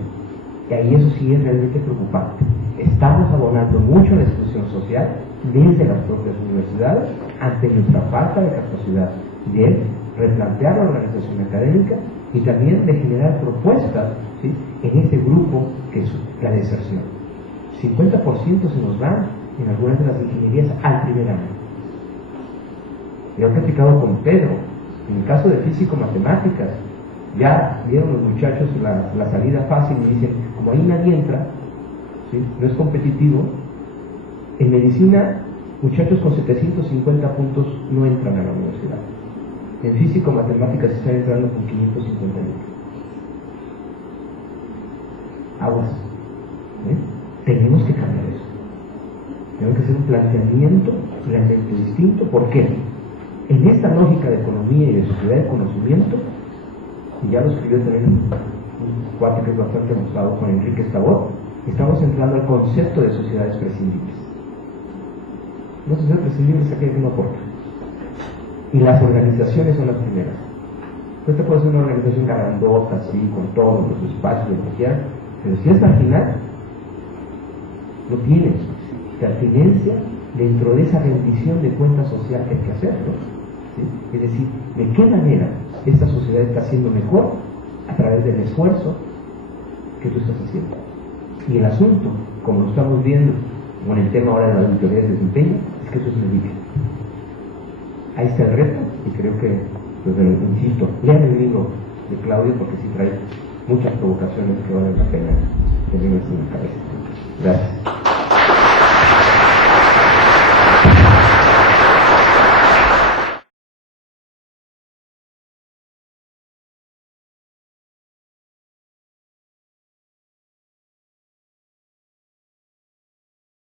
Y ahí eso sí es realmente preocupante. Estamos abonando mucho a la exclusión social desde las propias universidades ante nuestra falta de capacidad de replantear la organización académica y también de generar propuestas, ¿sí?, en este grupo que es la deserción. 50% se nos van en algunas de las ingenierías al primer año. Yo he platicado con Pedro, en el caso de físico-matemáticas, ya vieron los muchachos la salida fácil y dicen, como ahí nadie entra, ¿sí?, no es competitivo. En medicina, muchachos con 750 puntos no entran a la universidad. En físico-matemáticas están entrando con 550. Aguas. Tenemos que cambiar eso. Tenemos que hacer un planteamiento realmente distinto. ¿Por qué? En esta lógica de economía y de sociedad de conocimiento, y ya lo escribió también un cuate que es bastante mostrado, Juan Enrique Estabot, estamos entrando al concepto de sociedades prescindibles. Una sociedad prescindible es aquella que no aporta. Y las organizaciones son las primeras. Esta puede ser una organización grandota, así, con todos los espacios, lo que quieran, pero si es marginal, no tiene pertinencia dentro de esa rendición de cuentas social que hay que hacer, ¿no? ¿Sí? Es decir, ¿de qué manera esta sociedad está siendo mejor? A través del esfuerzo que tú estás haciendo. Y el asunto, como lo estamos viendo con el tema ahora de las auditorías de desempeño, es que eso es medible. Ahí está el reto, y creo que, pues, insisto, lean el libro de Claudio porque sí trae muchas provocaciones que valen la pena tenerlas en la cabeza. Gracias.